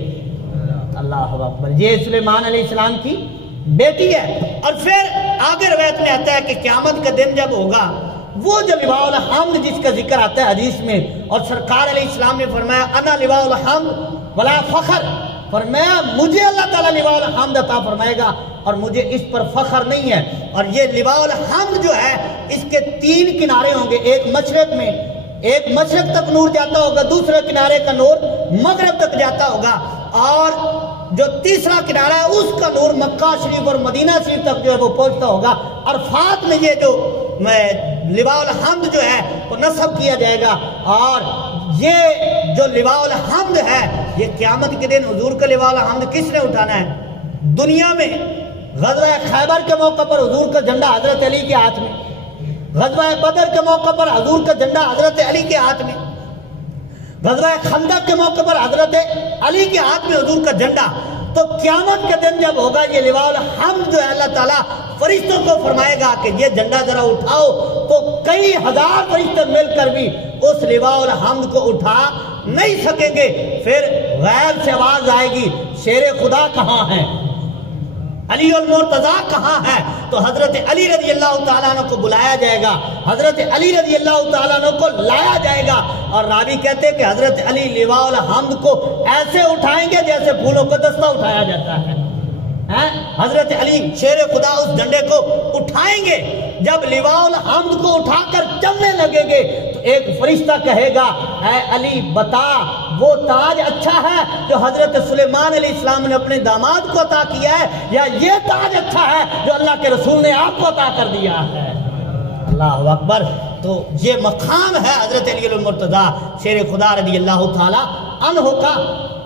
اللہ اکبر، یہ سلیمان علیہ السلام کی بیٹی ہے۔ اور پھر آگے روایت میں آتا ہے کہ قیامت کا دن جب ہوگا، وہ جو لواء الحمد جس کا ذکر آتا ہے حدیث میں، اور سرکار علیہ السلام نے فرمایا انا لواء الحمد ولا فخر، فرمایا مجھے اللہ تعالیٰ لواء الحمد عطا فرمائے گا اور مجھے اس پر فخر نہیں ہے۔ اور یہ لواء الحمد جو ہے اس کے 3 کنارے ہوں گے، ایک مشرق میں، ایک مشرق تک نور جاتا ہوگا، دوسرے کنارے کا نور مغرب تک جاتا ہوگا، اور جو تیسرا کنارہ ہے اس کا نور مکہ شریف اور مدینہ شریف تک جو ہے وہ پہنچتا ہوگا۔ عرفات میں یہ جو لواء الحمد جو ہے وہ نصب کیا جائے گا، اور یہ جو لواء الحمد ہے یہ قیامت کے دن حضور کا لواء الحمد کس نے اٹھانا ہے؟ دنیا میں غزوہ خیبر کے موقع پر حضور کا جھنڈا حضرت علی کے ہاتھ میں، غزوہ بدر کے موقع پر حضور کا جھنڈا حضرت علی کے ہاتھ میں، غزوہ خندق کے موقع پر حضرت علی کے ہاتھ میں حضور کا جھنڈا۔ تو قیامت کے دن جب ہوگا یہ لواء الحمد جو ہے اللہ تعالیٰ فرشتوں کو فرمائے گا کہ یہ جھنڈا ذرا اٹھاؤ، تو کئی ہزار فرشتے مل کر بھی اس لواء الحمد کو اٹھا نہیں سکیں گے۔ پھر غیب سے آواز آئے گی شیر خدا کہاں ہے، علی المرتضیٰ کہاں ہے؟ تو حضرت علی رضی اللہ تعالیٰ عنہ کو بلایا جائے گا، حضرت علی رضی اللہ تعالیٰ عنہ کو لایا جائے گا، اور راوی کہتے ہیں کہ حضرت علی لواء الحمد کو ایسے اٹھائیں گے جیسے پھولوں کا دستہ اٹھایا جاتا ہے۔ حضرت علی شیر خدا اس جھنڈے کو اٹھائیں گے، جب لواء الحمد کو اٹھا کر چلنے لگیں گے تو ایک فرشتہ کہے گا اے علی بتا وہ تاج اچھا ہے جو حضرت سلیمان علیہ السلام نے اپنے داماد کو عطا کیا ہے، یا یہ تاج اچھا ہے جو اللہ کے رسول نے آپ کو عطا کر دیا ہے؟ اللہ اکبر۔ تو یہ مقام ہے حضرت علی المرتضیٰ شیر خدا رضی اللہ تعالی عنہ کا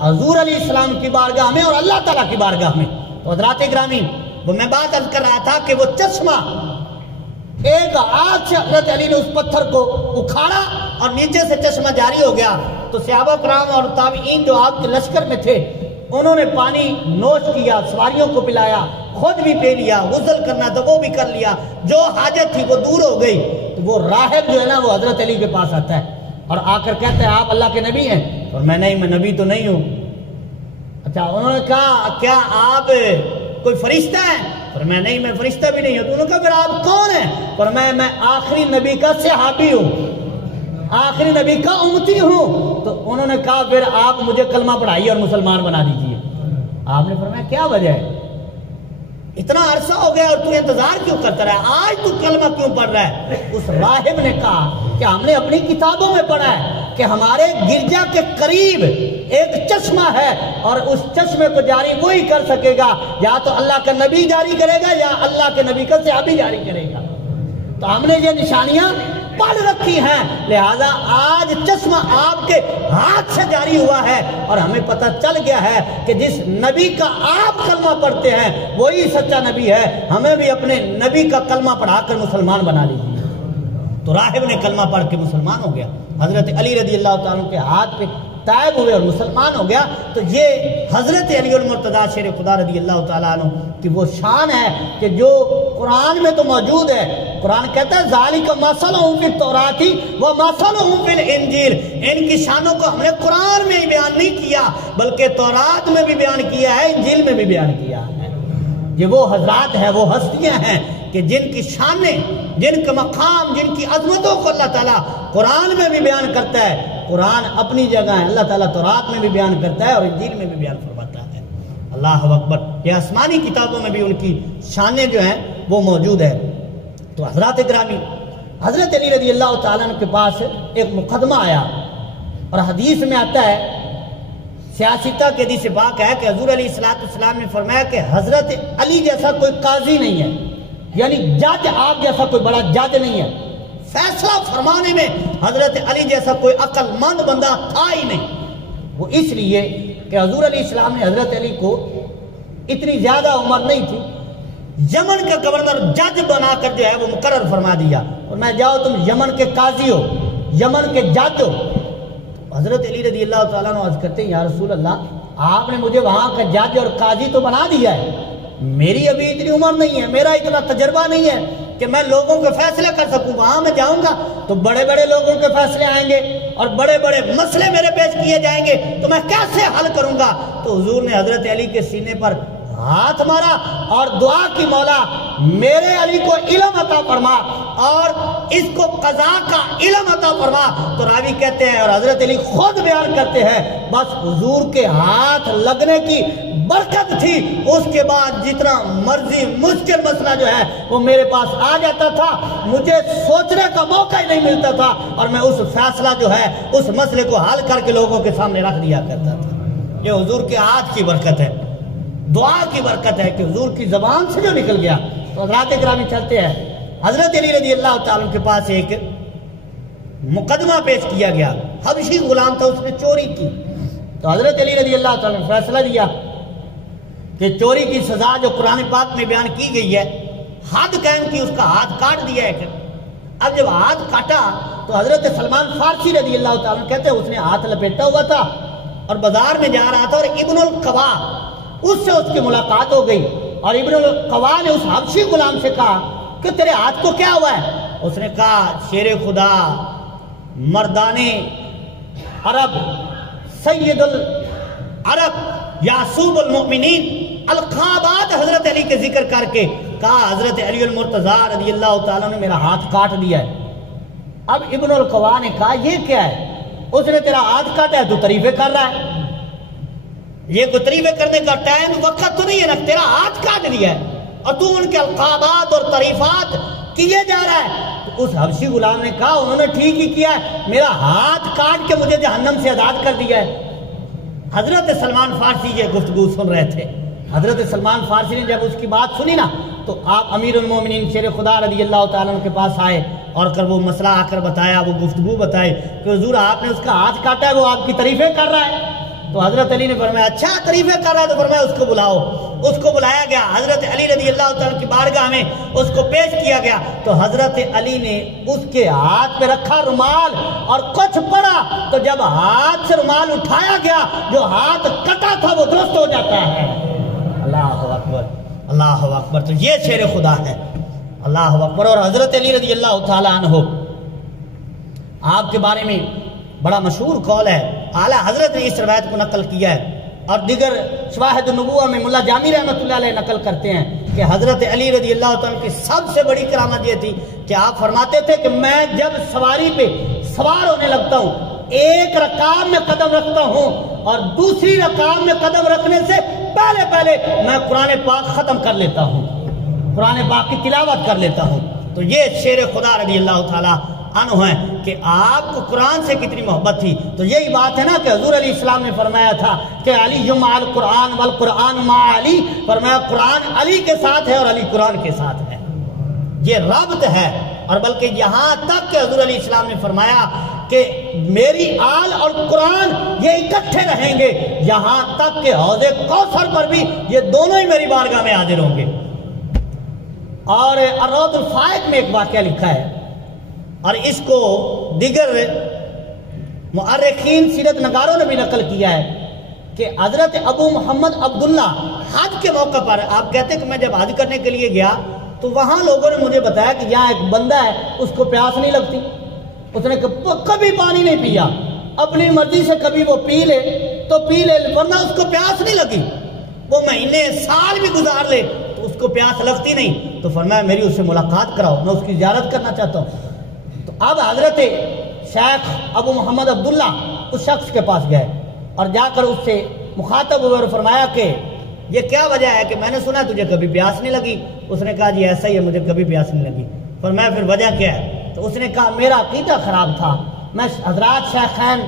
حضور علیہ السلام کی بارگاہ میں اور اللہ تعالیٰ کی بارگاہ میں۔ تو حضرات گرامی، وہ میں بات عرض کر رہا تھا کہ وہ چشمہ ایک ہاتھ سے حضرت علی نے اس پتھر کو اکھاڑا اور نیچے سے چشمہ جاری ہو گیا۔ تو صحابہ کرام اور تابعین جو آپ کے لشکر میں تھے انہوں نے پانی نوش کیا، سواریوں کو پلایا، خود بھی پی لیا، غسل کرنا تھا وہ بھی کر لیا، جو حاجت تھی وہ دور ہو گئی۔ تو وہ راہب جو ہے نا وہ حضرت علی کے پاس آتا ہے اور آ کر کہتا ہے آپ اللہ کے نبی ہیں؟ اور میں نہیں، میں نبی تو نہیں ہوں۔ اچھا، انہوں نے کہا کیا آپ کوئی فرشتہ ہیں؟ اور میں نہیں، میں فرشتہ بھی نہیں ہوں۔ تو انہوں نے کہا پھر آپ کون ہیں؟ اور میں آخری نبی کا صحابی ہوں، آخری نبی کا امتی ہوں۔ تو انہوں نے کہا پھر آپ مجھے کلمہ پڑھائیے اور مسلمان بنا دیجیے۔ آپ نے فرمایا کیا وجہ ہے؟ اتنا عرصہ ہو گیا اور تو انتظار کیوں کرتا رہا ہے؟ آج تو کلمہ کیوں پڑھ رہا ہے؟ اس راہب نے کہا کہ ہم نے اپنی کتابوں میں پڑھا ہے کہ ہمارے گرجا کے قریب ایک چشمہ ہے اور اس چشمے کو جاری وہی کر سکے گا، یا تو اللہ کا نبی جاری کرے گا یا اللہ کے نبی کا صحابی جاری کرے گا۔ تو ہم نے یہ نشانیاں پڑھ رکھی ہیں، لہذا آج چشمہ آپ کے ہاتھ سے جاری ہوا ہے اور ہمیں پتہ چل گیا ہے کہ جس نبی کا آپ کلمہ پڑھتے ہیں وہی سچا نبی ہے، ہمیں بھی اپنے نبی کا کلمہ پڑھا کر مسلمان بنا لیجیے۔ تو راہب نے کلمہ پڑھ کے مسلمان ہو گیا، حضرت علی رضی اللہ تعالیٰ عنہ کے ہاتھ پہ تائب ہوئے اور مسلمان ہو گیا۔ تو یہ حضرت علی المرتضیٰ شیر خدا رضی اللہ تعالیٰ عنہ کی وہ شان ہے کہ جو قرآن میں تو موجود ہے۔ قرآن کہتا ہے ذالک مثلہم فی التوراۃ و مثلہم فی الانجیل، ان کی شانوں کو ہم نے قرآن میں ہی بیان نہیں کیا بلکہ تورات میں بھی بیان کیا ہے، انجیل میں بھی بیان کیا ہے۔ یہ وہ حضرات ہیں، وہ ہستیاں ہیں کہ جن کی شانیں، جن کا مقام، جن کی عظمتوں کو اللہ تعالیٰ قرآن میں بھی بیان کرتا ہے۔ قرآن اپنی جگہ ہے، اللہ تعالیٰ تورات میں بھی بیان کرتا ہے اور انجیل میں بھی بیان فرماتا ہے۔ اللہ اکبر، یہ آسمانی کتابوں میں بھی ان کی شانیں جو ہیں وہ موجود ہے۔ تو حضرات گرامی، حضرت علی رضی اللہ تعالیٰ عنہ کے پاس ایک مقدمہ آیا اور حدیث میں آتا ہے، سیاستہ کے حدیث پاک ہے کہ حضور علیہ السلام نے فرمایا کہ حضرت علی جیسا کوئی قاضی نہیں ہے، یعنی جج آپ جیسا کوئی بڑا جج نہیں ہے، فیصلہ فرمانے میں حضرت علی جیسا کوئی عقل مند بندہ تھا ہی نہیں۔ وہ اس لیے کہ حضور علیہ السلام نے حضرت علی کو اتنی زیادہ عمر نہیں تھی، یمن کا گورنر جج بنا کر جو ہے وہ مقرر فرما دیا اور میں جاؤ تم یمن کے قاضی ہو، یمن کے جج ہو۔ حضرت علی رضی اللہ تعالیٰ عنہ عرض کرتے ہیں یا رسول اللہ، آپ نے مجھے وہاں کا جج اور قاضی تو بنا دیا ہے، میری ابھی اتنی عمر نہیں ہے، میرا اتنا تجربہ نہیں ہے کہ میں لوگوں کے فیصلے کر سکوں۔ وہاں میں جاؤں گا تو بڑے بڑے لوگوں کے فیصلے آئیں گے اور بڑے بڑے مسئلے میرے پیش کیے جائیں گے تو میں کیسے حل کروں گا؟ تو حضور نے حضرت علی کے سینے پر ہاتھ مارا اور دعا کی، مولا میرے علی کو علم عطا فرما اور اس کو قضا کا علم عطا فرما۔ تو راوی کہتے ہیں اور حضرت علی خود بیان کرتے ہیں بس حضور کے ہاتھ لگنے کی برکت تھی، اس کے بعد جتنا مرضی مشکل مسئلہ جو ہے وہ میرے پاس آ جاتا تھا، مجھے سوچنے کا موقع ہی نہیں ملتا تھا اور میں اس فیصلہ جو ہے اس مسئلے کو حل کر کے لوگوں کے سامنے رکھ دیا کرتا تھا۔ یہ حضور کے ہاتھ کی برکت ہے، دعا کی برکت ہے کہ حضور کی زبان سے جو نکل گیا۔ تو حضرات گرامی چلتے ہیں، حضرت علی رضی اللہ تعالیٰ کے پاس ایک مقدمہ پیش کیا گیا، حبشی غلام تھا، اس نے چوری کی۔ تو حضرت علی رضی اللہ تعالیٰ نے فیصلہ دیا کہ چوری کی سزا جو قرآن پاک میں بیان کی گئی ہے، حد قائم کی، اس کا ہاتھ کاٹ دیا ہے۔ اب جب ہاتھ کاٹا تو حضرت سلمان فارسی رضی اللہ تعالیٰ کہتے ہیں اس نے ہاتھ لپیٹا ہوا تھا اور بازار میں جا رہا تھا اور ابن القوا اس سے اس کی ملاقات ہو گئی اور ابن القوا نے اس حبشی غلام سے کہا کہ تیرے ہاتھ کو کیا ہوا ہے؟ اس نے کہا شیر خدا، مردانے عرب، سید العرب، یعصوب المؤمنین، القابات حضرت علی کے ذکر کر کے کہا حضرت علی المرتضیٰ رضی اللہ تعالیٰ نے میرا ہاتھ کاٹ دیا ہے۔ اب ابن القوا نے کہا یہ کیا ہے؟ اس نے تیرا ہاتھ کاٹا ہے تو تعریفیں کر رہا ہے، یہ کوئی تعریفیں کرنے کا ٹائم وقت تو نہیں ہے نا، تیرا ہاتھ کاٹ دیا ہے اور تو ان کے القابات اور تعریفات کیے جا رہا ہے۔ تو اس حبشی غلام نے کہا انہوں نے ٹھیک ہی کیا ہے، میرا ہاتھ کاٹ کے مجھے جہنم سے آزاد کر دیا ہے۔ حضرت سلمان فارسی یہ گفتگو سن رہے تھے۔ حضرت سلمان فارسی نے جب اس کی بات سنی نا تو آپ امیر المومنین شیر خدا رضی اللہ تعالیٰ کے پاس آئے اور کر وہ مسئلہ آ کر بتایا، وہ گفتگو بتائی کہ حضور آپ نے اس کا ہاتھ کاٹا ہے، وہ آپ کی تعریفیں کر رہا ہے۔ تو حضرت علی نے فرمایا اچھا تعریفیں کر رہا ہے، تو فرمایا اس کو بلاؤ۔ اس کو بلایا گیا، حضرت علی رضی اللہ تعالیٰ کی بارگاہ میں اس کو پیش کیا گیا۔ تو حضرت علی نے اس کے ہاتھ پہ رکھا رومال اور کچھ پڑا، تو جب ہاتھ سے رومال اٹھایا گیا جو ہاتھ کٹا تھا وہ درست ہو جاتا ہے۔ اللہ اکبر، اللہ اکبر۔ تو یہ شیر خدا ہے، اللہ اکبر۔ اور حضرت علی رضی اللہ تعالیٰ عنہ آپ کے بارے میں بڑا مشہور قول ہے، اعلیٰ حضرت نے اس روایت کو نقل کیا ہے اور دیگر شواہد النبوہ میں ملا جامی رحمۃ اللہ علیہ نقل کرتے ہیں کہ حضرت علی رضی اللہ تعالیٰ کی سب سے بڑی کرامت یہ تھی کہ آپ فرماتے تھے کہ میں جب سواری پہ سوار ہونے لگتا ہوں، ایک رکاب میں قدم رکھتا ہوں اور دوسری رکاب میں قدم رکھنے سے پہلے پہلے میں قرآن پاک ختم کر لیتا ہوں، قرآن پاک کی تلاوت کر لیتا ہوں۔ تو یہ شیر خدا رضی اللہ تعالیٰ عنہ ہے کہ آپ کو قرآن سے کتنی محبت تھی۔ تو یہی بات ہے نا کہ حضور علیہ السلام نے فرمایا تھا کہ علی مع القرآن والقرآن مع علی، فرمایا قرآن علی کے ساتھ ہے اور علی قرآن کے ساتھ ہے، یہ ربط ہے۔ اور بلکہ یہاں تک کہ حضور علیہ السلام نے فرمایا کہ میری آل اور قرآن یہ اکٹھے رہیں گے یہاں تک کہ حوض کوثر پر بھی یہ دونوں ہی میری بارگاہ میں حاضر ہوں گے۔ اور الروض الفائق میں ایک واقعہ لکھا ہے، اور اس کو دیگر مؤرخین سیرت نگاروں نے بھی نقل کیا ہے کہ حضرت ابو محمد عبداللہ حج کے موقع پر، آپ کہتے ہیں کہ میں جب حج کرنے کے لیے گیا تو وہاں لوگوں نے مجھے بتایا کہ یہاں ایک بندہ ہے اس کو پیاس نہیں لگتی، اس نے کبھی پانی نہیں پیا، اپنی مرضی سے کبھی وہ پی لے تو پی لے ورنہ اس کو پیاس نہیں لگی، وہ مہینے سال بھی گزار لے تو اس کو پیاس لگتی نہیں۔ تو فرمایا میری اس سے ملاقات کراؤ، میں اس کی زیارت کرنا چاہتا ہوں۔ تو اب حضرت شیخ ابو محمد عبداللہ اس شخص کے پاس گئے اور جا کر اس سے مخاطب ہوئے اور فرمایا کہ یہ کیا وجہ ہے کہ میں نے سنا تجھے کبھی پیاس نہیں لگی؟ اس نے کہا جی ایسا ہی ہے، مجھے کبھی پیاس نہیں لگی۔ فرمایا پھر وجہ کیا ہے؟ تو اس نے کہا میرا عقیدہ خراب تھا، میں حضرات شیخین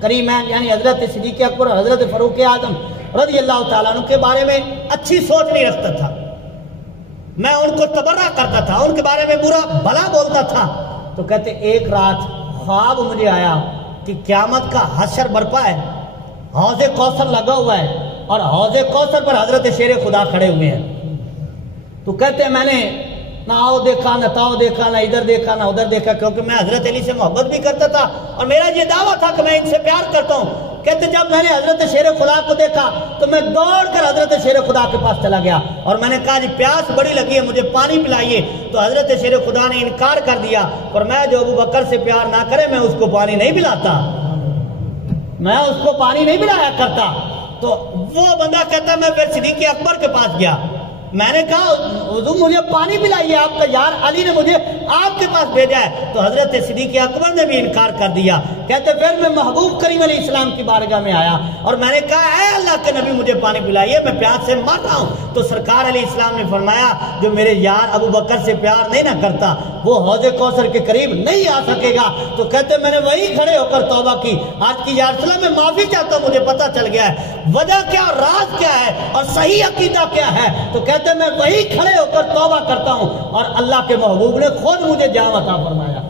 کریمین یعنی حضرت صدیق اکبر اور حضرت فاروق اعظم رضی اللہ تعالیٰ عنہ کے بارے میں اچھی سوچ نہیں رکھتا تھا، میں ان کو تبرہ کرتا تھا، ان کے بارے میں برا بھلا بولتا تھا۔ تو کہتے ایک رات خواب مجھے آیا کہ قیامت کا حشر برپا ہے، حوض کوثر لگا ہوا ہے اور حوض کوثر پر حضرت شیر خدا کھڑے ہوئے ہیں۔ تو کہتے ہیں میں نے نہ آؤ دیکھا نہ تاؤ دیکھا، نہ ادھر دیکھا نہ ادھر دیکھا، کیونکہ میں حضرت علی سے محبت بھی کرتا تھا اور میرا یہ دعویٰ تھا کہ میں ان سے پیار کرتا ہوں۔ کہتے جب میں نے حضرت شیر خدا کو دیکھا تو میں دوڑ کر حضرت شیر خدا کے پاس چلا گیا اور میں نے کہا جی پیاس بڑی لگی ہے، مجھے پانی پلائیے۔ تو حضرت شیر خدا نے انکار کر دیا، اور میں جو ابو بکر سے پیار نہ کرے میں اس کو پانی نہیں پلاتا، میں اس کو پانی نہیں پلایا کرتا۔ تو وہ بندہ کہتا میں پھر صدیق اکبر کے پاس گیا، میں نے کہا حضور مجھے پانی پلائیے، آپ کا یار علی نے مجھے آپ کے پاس بھیجا ہے۔ تو حضرت صدیق اکبر نے بھی انکار کر دیا۔ کہتے پھر میں محبوب کریم علیہ السلام کی بارگاہ میں آیا اور میں نے کہا اے اللہ کے نبی مجھے پانی پلائیے، میں پیاس سے مر رہا ہوں۔ تو سرکار علیہ السلام نے فرمایا جو میرے یار ابو بکر سے پیار نہیں نہ کرتا وہ حوض کوثر کے قریب نہیں آ سکے گا۔ تو کہتے میں نے وہی کھڑے ہو کر توبہ کی، آج کی یا رسول اللہ میں معافی چاہتا ہوں، مجھے پتہ چل گیا ہے وجہ کیا، راز کیا ہے اور صحیح عقیدہ کیا ہے۔ تو کہتے میں وہی کھڑے ہو کر توبہ کرتا ہوں اور اللہ کے محبوب نے خود مجھے جام عطا فرمایا۔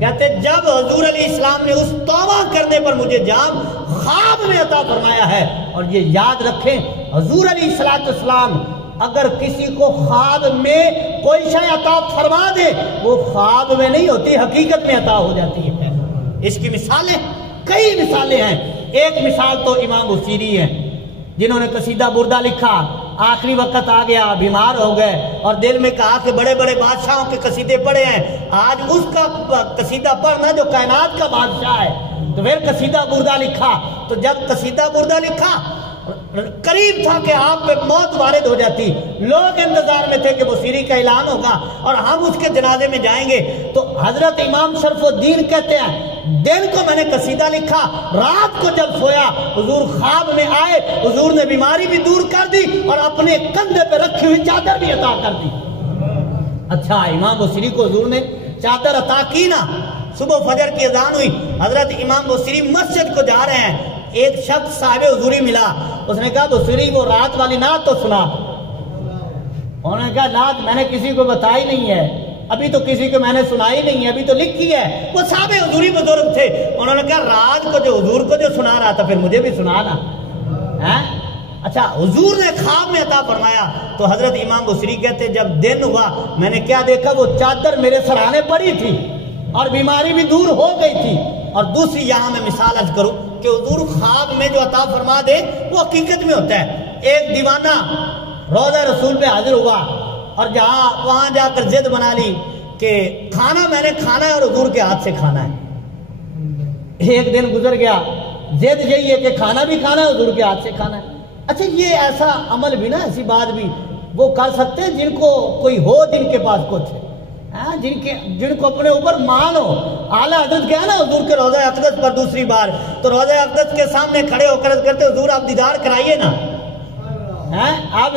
کہتے جب حضور علیہ السلام نے اس توبہ کرنے پر مجھے جام خواب میں عطا فرمایا ہے۔ اور یہ یاد رکھیں حضور علیہ السلام اگر کسی کو خواب میں کوئی شے عطا فرما دے وہ خواب میں نہیں ہوتی، حقیقت میں عطا ہو جاتی ہے۔ اس کی مثالیں کئی مثالیں ہیں۔ ایک مثال تو امام بصیری ہیں جنہوں نے قصیدہ بردہ لکھا، آخری وقت آ گیا، بیمار ہو گئے اور دل میں کہا کہ بڑے بڑے بادشاہوں کے قصیدے پڑھے ہیں، آج اس کا قصیدہ پڑھنا جو کائنات کا بادشاہ ہے۔ تو پھر قصیدہ بردہ لکھا۔ تو جب قصیدہ بردہ لکھا قریب تھا کہ آپ پہ موت وارد ہو جاتی، لوگ انتظار میں تھے کہ بصیری کا اعلان ہوگا اور ہم اس کے جنازے میں جائیں گے۔ تو حضرت امام شرف الدین کہتے ہیں دن کو میں نے قصیدہ لکھا، رات کو جب سویا حضور خواب میں آئے، حضور نے بیماری بھی دور کر دی اور اپنے کندھے پہ رکھی ہوئی چادر بھی عطا کر دی۔ اچھا امام بصیری کو حضور نے چادر عطا کی نا۔ صبح فجر کی اذان ہوئی، حضرت امام بصیری مسجد کو جا رہے ہیں، ایک شخص صاحب حضوری ملا، اس نے کہا بصیری وہ رات والی نعت تو سنا۔ انہوں نے کہا نعت میں نے کسی کو بتائی نہیں ہے، ابھی تو کسی کو میں نے سنائی نہیں ہے، ابھی تو لکھی ہے۔ وہ صاحب حضوری بزرگ تھے، انہوں نے کہا رات کو جو حضور کو جو سنا رہا تھا پھر مجھے بھی سنانا۔ اچھا حضور نے خواب میں عطا فرمایا۔ تو حضرت امام بصیری کہتے جب دن ہوا میں نے کیا دیکھا، وہ چادر میرے سرانے پڑی تھی اور بیماری بھی دور ہو گئی تھی۔ اور دوسری یہاں میں مثال عرض کروں کہ حضور خواب میں جو عطا فرما دے وہ حقیقت میں ہوتا ہے۔ ایک دیوانہ روضہ رسول پہ حاضر ہوا اور وہاں جا کر ضد بنا لی کہ کھانا میں نے کھانا ہے اور حضور کے ہاتھ سے کھانا ہے۔ ایک دن گزر گیا، ضد یہی ہے کہ کھانا بھی کھانا ہے حضور کے ہاتھ سے کھانا ہے۔ اچھا یہ ایسا عمل بھی نا، ایسی بات بھی وہ کر سکتے ہیں جن کو کوئی ہو، جن کے پاس کچھ ہے، جن کو اپنے اوپر مان ہو۔ اعلیٰ حضرت گیا نا حضور کے روضہ اقدس پر دوسری بار، تو روضہ اقدس کے سامنے کھڑے ہو کر کرتے حضور آپ دیدار کرائیے نا۔ اب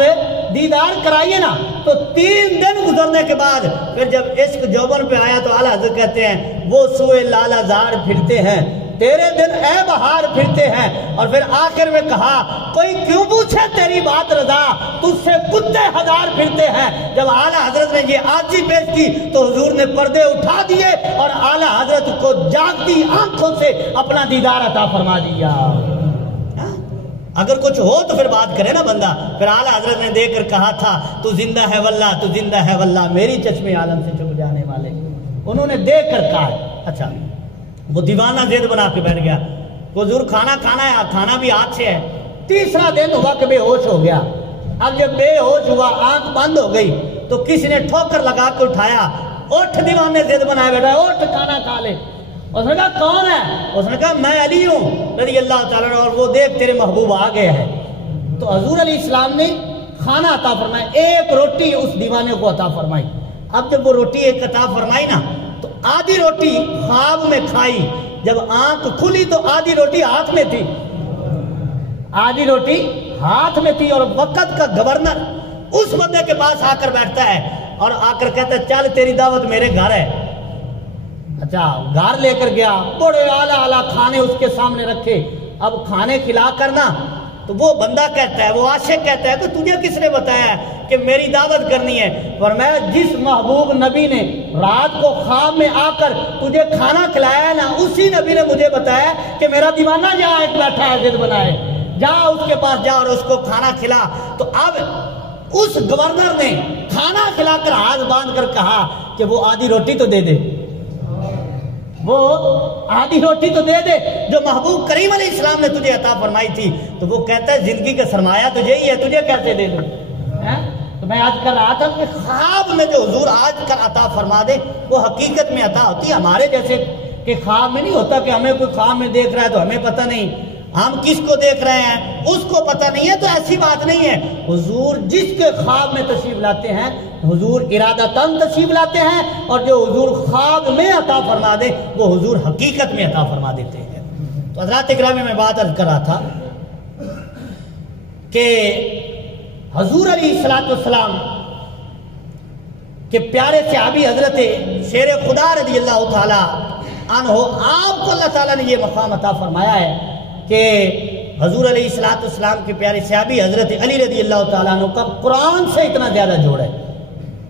دیدار کرائیے نا. تو 3 دن گزرنے کے بعد پھر جب عشق جوبن پہ آیا تو اعلیٰ حضرت کہتے ہیں وہ سوئے لالا زار پھرتے ہیں تیرے دن اے بہار پھرتے ہیں. اور پھر آخر میں کہا کوئی کیوں پوچھے تیری بات رضا تجھ سے کتے 1000 پھرتے ہیں. جب اعلیٰ حضرت نے یہ عاجزی پیش کی تو حضور نے پردے اٹھا دیے اور اعلیٰ حضرت کو جاگتی آنکھوں سے اپنا دیدار عطا فرما دیا. اگر کچھ ہو تو پھر بات کرے نا بندہ. پھر اعلیٰ حضرت نے دیکھ کر کہا تھا تو زندہ ہے واللہ تو زندہ ہے واللہ میری چشمے عالم سے چھپ جانے والے. انہوں نے دیکھ کر کہا. اچھا وہ دیوانہ ضد بنا کے بیٹھ گیا. حضور کھانا کھانا ہے, کھانا بھی ہاتھ سے ہے. 3 دن ہوا کہ بے ہوش ہو گیا. اب جب بے ہوش ہوا آنکھ بند ہو گئی تو کسی نے ٹھوکر لگا کے اٹھایا. اٹھ دیوانے ضد بنائے بیٹھا, اٹھ کھانا کھا لے. اس نے کہا کون ہے؟ اس نے کہا میں علی ہوں رضی اللہ تعالیٰ عنہ, اور وہ دیکھ تیرے محبوب آ گئے ہیں. تو حضور علیہ السلام نے کھانا عطا فرمایا, 1 روٹی اس دیوانے کو عطا فرمائی. اب جب وہ روٹی ایک عطا فرمائی نا تو آدھی روٹی خواب میں کھائی. جب آنکھ کھلی تو آدھی روٹی ہاتھ میں تھی, آدھی روٹی ہاتھ میں تھی. اور وقت کا گورنر اس بندے کے پاس آ کر بیٹھتا ہے اور آ کر کہتا ہے چل تیری دعوت میرے گھر ہے. اچھا گھر لے کر گیا, بڑے اعلیٰ اعلیٰ کھانے اس کے سامنے رکھے. اب کھانے کھلا کرنا تو وہ بندہ کہتا ہے, وہ عاشق کہتا ہے کہ تجھے کس نے بتایا کہ میری دعوت کرنی ہے؟ فرمایا جس محبوب نبی نے رات کو خواب میں آ کر تجھے کھانا کھلایا ہے نا, اسی نبی نے مجھے بتایا کہ میرا دیوانہ جہاں ایک بیٹھا ہے ضد بنائے, جا اس کے پاس جا اور اس کو کھانا کھلا. تو اب اس گورنر نے کھانا کھلا کر ہاتھ باندھ کر کہا کہ وہ آدھی روٹی تو دے دے, وہ آدھی روٹی تو دے دے جو محبوب کریم علیہ السلام نے تجھے عطا فرمائی تھی. تو وہ کہتا ہے زندگی کا سرمایہ تجھے ہی ہے, تجھے کیسے دے دوں؟ تو میں آج کر رہا تھا کہ خواب میں جو حضور آج کر عطا فرما دے وہ حقیقت میں عطا ہوتی ہے. ہمارے جیسے کہ خواب میں نہیں ہوتا کہ ہمیں کوئی خواب میں دیکھ رہا ہے تو ہمیں پتہ نہیں, ہم کس کو دیکھ رہے ہیں اس کو پتہ نہیں ہے. تو ایسی بات نہیں ہے. حضور جس کے خواب میں تشریف لاتے ہیں حضور ارادتاً تشریف لاتے ہیں, اور جو حضور خواب میں عطا فرما دے وہ حضور حقیقت میں عطا فرما دیتے ہیں. تو حضرات اکرامی میں بات عرض کر رہا تھا کہ حضور علیہ السلام کے پیارے صحابی حضرت شیر خدا رضی اللہ تعالی عنہ, آپ کو اللہ تعالیٰ نے یہ مقام عطا فرمایا ہے کہ حضور علیہ السلام کے پیارے صحابی حضرت علی رضی اللہ تعالیٰ عنہ کا قرآن سے اتنا زیادہ جوڑ ہے.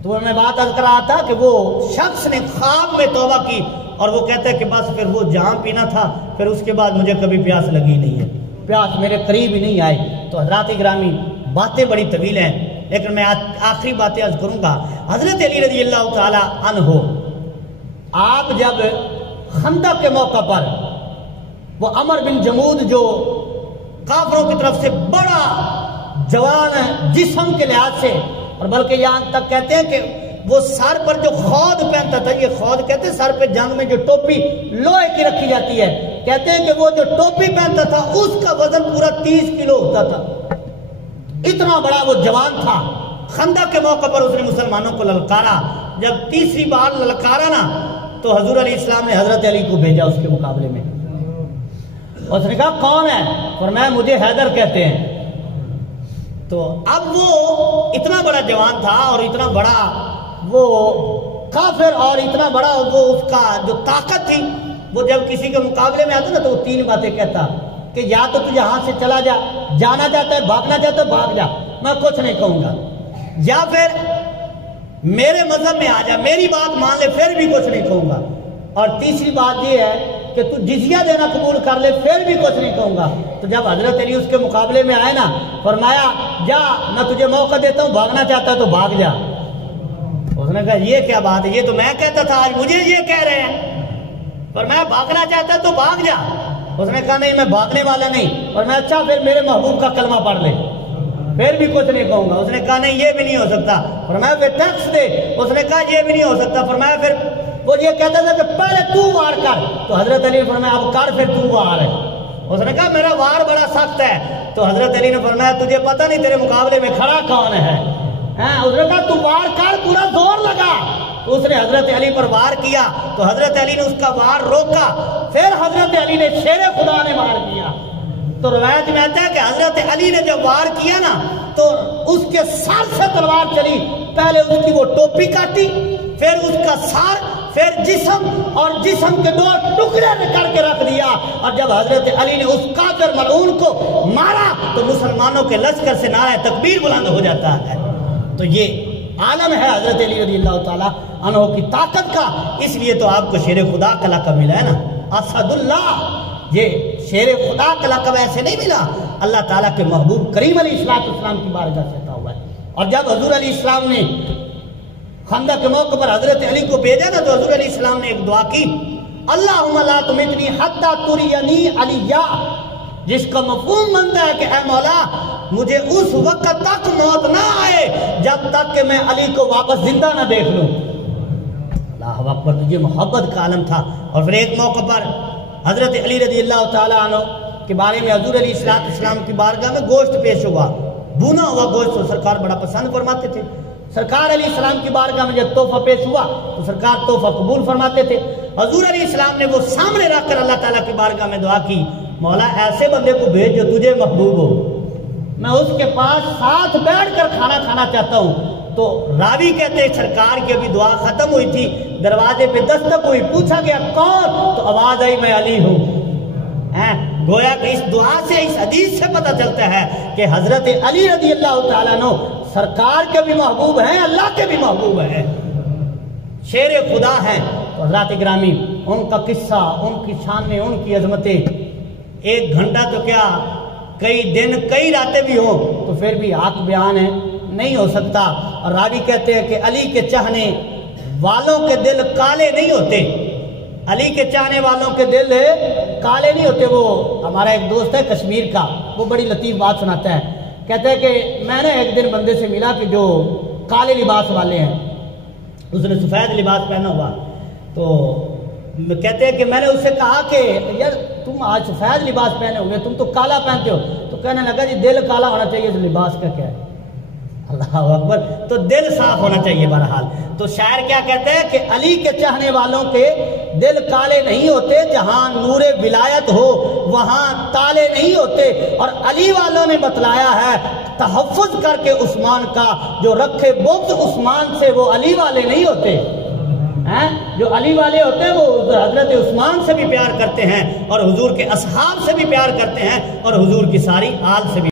تو میں بات عرض کر رہا تھا کہ وہ شخص نے خواب میں توبہ کی اور وہ کہتا ہے کہ بس پھر وہ جام پینا تھا, پھر اس کے بعد مجھے کبھی پیاس لگی نہیں ہے, پیاس میرے قریب ہی نہیں آئی. تو حضرات گرامی باتیں بڑی طویل ہیں لیکن میں آخری باتیں عرض کروں گا. حضرت علی رضی اللہ تعالی عنہ آپ جب خندق کے موقع پر وہ عمر بن جمود جو کافروں کی طرف سے بڑا جوان ہے جسم کے لحاظ سے, اور بلکہ یہاں تک کہتے ہیں کہ وہ سر پر جو خود پہنتا تھا, یہ خود کہتے ہیں سر پہ جنگ میں جو ٹوپی لوہے کی رکھی جاتی ہے, کہتے ہیں کہ وہ جو ٹوپی پہنتا تھا اس کا وزن پورا 30 کلو ہوتا تھا. اتنا بڑا وہ جوان تھا. خندق کے موقع پر اس نے مسلمانوں کو للکارا. جب تیسری بار للکارا نا تو حضور علیہ السلام نے حضرت علی کو بھیجا اس کے مقابلے میں. اس نے کہا کون ہے؟ فرمایا مجھے حیدر کہتے ہیں. تو اب وہ اتنا بڑا جوان تھا اور اتنا بڑا وہ کافر اور اتنا بڑا وہ اس کا جو طاقت تھی, وہ جب کسی کے مقابلے میں آتا نا تو وہ 3 باتیں کہتا کہ یا تو تجھے یہاں سے چلا جا, جانا چاہتا ہے بھاگنا چاہتا ہے بھاگ جا, میں کچھ نہیں کہوں گا, یا پھر میرے مذہب میں آ جا, میری بات مان لے پھر بھی کچھ نہیں کہوں گا, اور تیسری بات یہ ہے کہ تو جزیہ دینا قبول کر لے پھر بھی کچھ نہیں کہوں گا. تو جب حضرت علی اس کے مقابلے میں آئے نا فرمایا جا, میں تجھے موقع دیتا ہوں, بھاگنا چاہتا ہے تو بھاگ جا. اس نے کہا یہ کیا بات ہے, یہ تو میں کہتا تھا آج مجھے یہ کہہ رہے ہیں. فرمایا بھاگنا چاہتا ہے تو بھاگ جا. اس نے کہا نہیں میں بھاگنے والا نہیں. اور میں اچھا پھر میرے محبوب کا کلمہ پڑھ لے پھر بھی کچھ نہیں کہوں گا. اس نے کہا نہیں یہ بھی نہیں ہو سکتا. فرمایا پھر ٹیکس دے. اس نے کہا یہ بھی نہیں ہو سکتا. فرمایا پھر وہ یہ کہتا تھا کہ پہلے تو وار کر. تو حضرت علی نے فرمایا اب کر پھر تو وار ہے. اس نے کہا میرا وار بڑا سخت ہے. تو حضرت علی نے فرمایا تجھے پتہ نہیں تیرے مقابلے میں کھڑا کون ہے. اس نے کہا تو وار کر, پورا زور لگا. اس نے حضرت علی پر وار کیا تو حضرت علی نے اس کا وار روکا. پھر حضرت علی نے شیر خدا نے وار کیا. تو روایت میں آتا ہے کہ حضرت علی نے جب وار کیا نا تو اس کے سر سے تلوار چلی، پہلے اس کی وہ ٹوپی کاٹی، پھر اس کا سر، پھر جسم، اور جسم کے 2 ٹکڑے نکل کے رکھ دیا۔ اور جب حضرت علی نے اس کافر ملعون کو مارا تو مسلمانوں کے لشکر سے نعرہ تکبیر بلند ہو جاتا ہے۔ تو یہ عالم ہے حضرت علی رضی اللہ تعالیٰ عنہ کی طاقت کا، اس لیے تو آپ کو شیر خدا کا لقب ملا ہے نا، اسد اللہ۔ یہ شیر خدا کا لقب ایسے نہیں ملا، اللہ تعالیٰ کے محبوب کریم علیہ السلام کی بارگاہ سے عطا ہوا ہے۔ اور جب حضور علیہ السلام نے خندق کے موقع پر حضرت علی کو بھیجا نا تو حضور علیہ السلام نے ایک دعا کی، اللہم لا تمتنی حتی ترینی علیہ، جس کا مفہوم بنتا ہے کہ اے مولا مجھے اس وقت تک موت نہ آئے جب تک کہ میں علی کو واپس زندہ نہ دیکھ لوں۔ اللہ اکبر، تجھے محبت کا عالم تھا۔ اور پھر ایک موقع پر حضرت علی رضی اللہ تعالیٰ عنہ کے بارے میں حضور علیہ السلام کی بارگاہ میں گوشت پیش ہوا، بھونا ہوا گوشت تو سرکار بڑا پسند فرماتے تھے۔ سرکار علیہ السلام کی بارگاہ میں جب تحفہ پیش ہوا تو سرکار تحفہ قبول فرماتے تھے۔ حضور علیہ السلام نے وہ سامنے رکھ کر اللہ تعالیٰ کی بارگاہ میں دعا کی، مولا ایسے بندے کو بھیج جو تجھے محبوب ہو، میں اس کے پاس ساتھ بیٹھ کر کھانا کھانا چاہتا ہوں۔ تو راوی کہتے ہیں سرکار کی ابھی دعا ختم ہوئی تھی، دروازے پہ دستک ہوئی، پوچھا گیا کون؟ تو آواز آئی میں علی ہوں۔ گویا کہ اس دعا سے، اس حدیث سے پتہ چلتا ہے کہ حضرت علی رضی اللہ تعالیٰ عنہ سرکار کے بھی محبوب ہیں، اللہ کے بھی محبوب ہیں، شیر خدا ہیں۔ حضرات گرامی، ان کا قصہ، ان کی شانیں، ان کی عظمتیں 1 گھنٹہ تو کیا کئی دن کئی راتیں بھی ہوں تو پھر بھی حق بیان ہے نہیں ہو سکتا۔ اور راوی کہتے ہیں کہ علی کے چاہنے والوں کے دل کالے نہیں ہوتے، علی کے چاہنے والوں کے دل کالے نہیں ہوتے۔ وہ ہمارا ایک دوست ہے کشمیر کا، وہ بڑی لطیف بات سناتا ہے، کہتا ہے کہ میں نے ایک دن بندے سے ملا کہ جو کالے لباس والے ہیں، اس نے سفید لباس پہنا ہوا، تو کہتے ہیں کہ میں نے اس سے کہا کہ یار تم آج سفید لباس پہنے ہوئے، تم تو کالا پہنتے ہو، تو کہنے لگا جی دل کالا ہونا چاہیے تو لباس کا کیا ہے؟ اللہ اکبر، تو دل صاف ہونا چاہیے۔ بہرحال تو شاعر کیا کہتے ہیں کہ علی کے چاہنے والوں کے دل کالے نہیں ہوتے، جہاں نور ولایت ہو وہاں تالے نہیں ہوتے۔ اور علی والوں نے بتلایا ہے تحفظ کر کے عثمان کا، جو رکھے بغض عثمان سے وہ علی والے نہیں ہوتے، جو علی والے ہوتے ہیں وہ حضرت عثمان سے بھی پیار کرتے ہیں اور حضور کے اصحاب سے بھی پیار کرتے ہیں اور حضور کی ساری آل سے بھی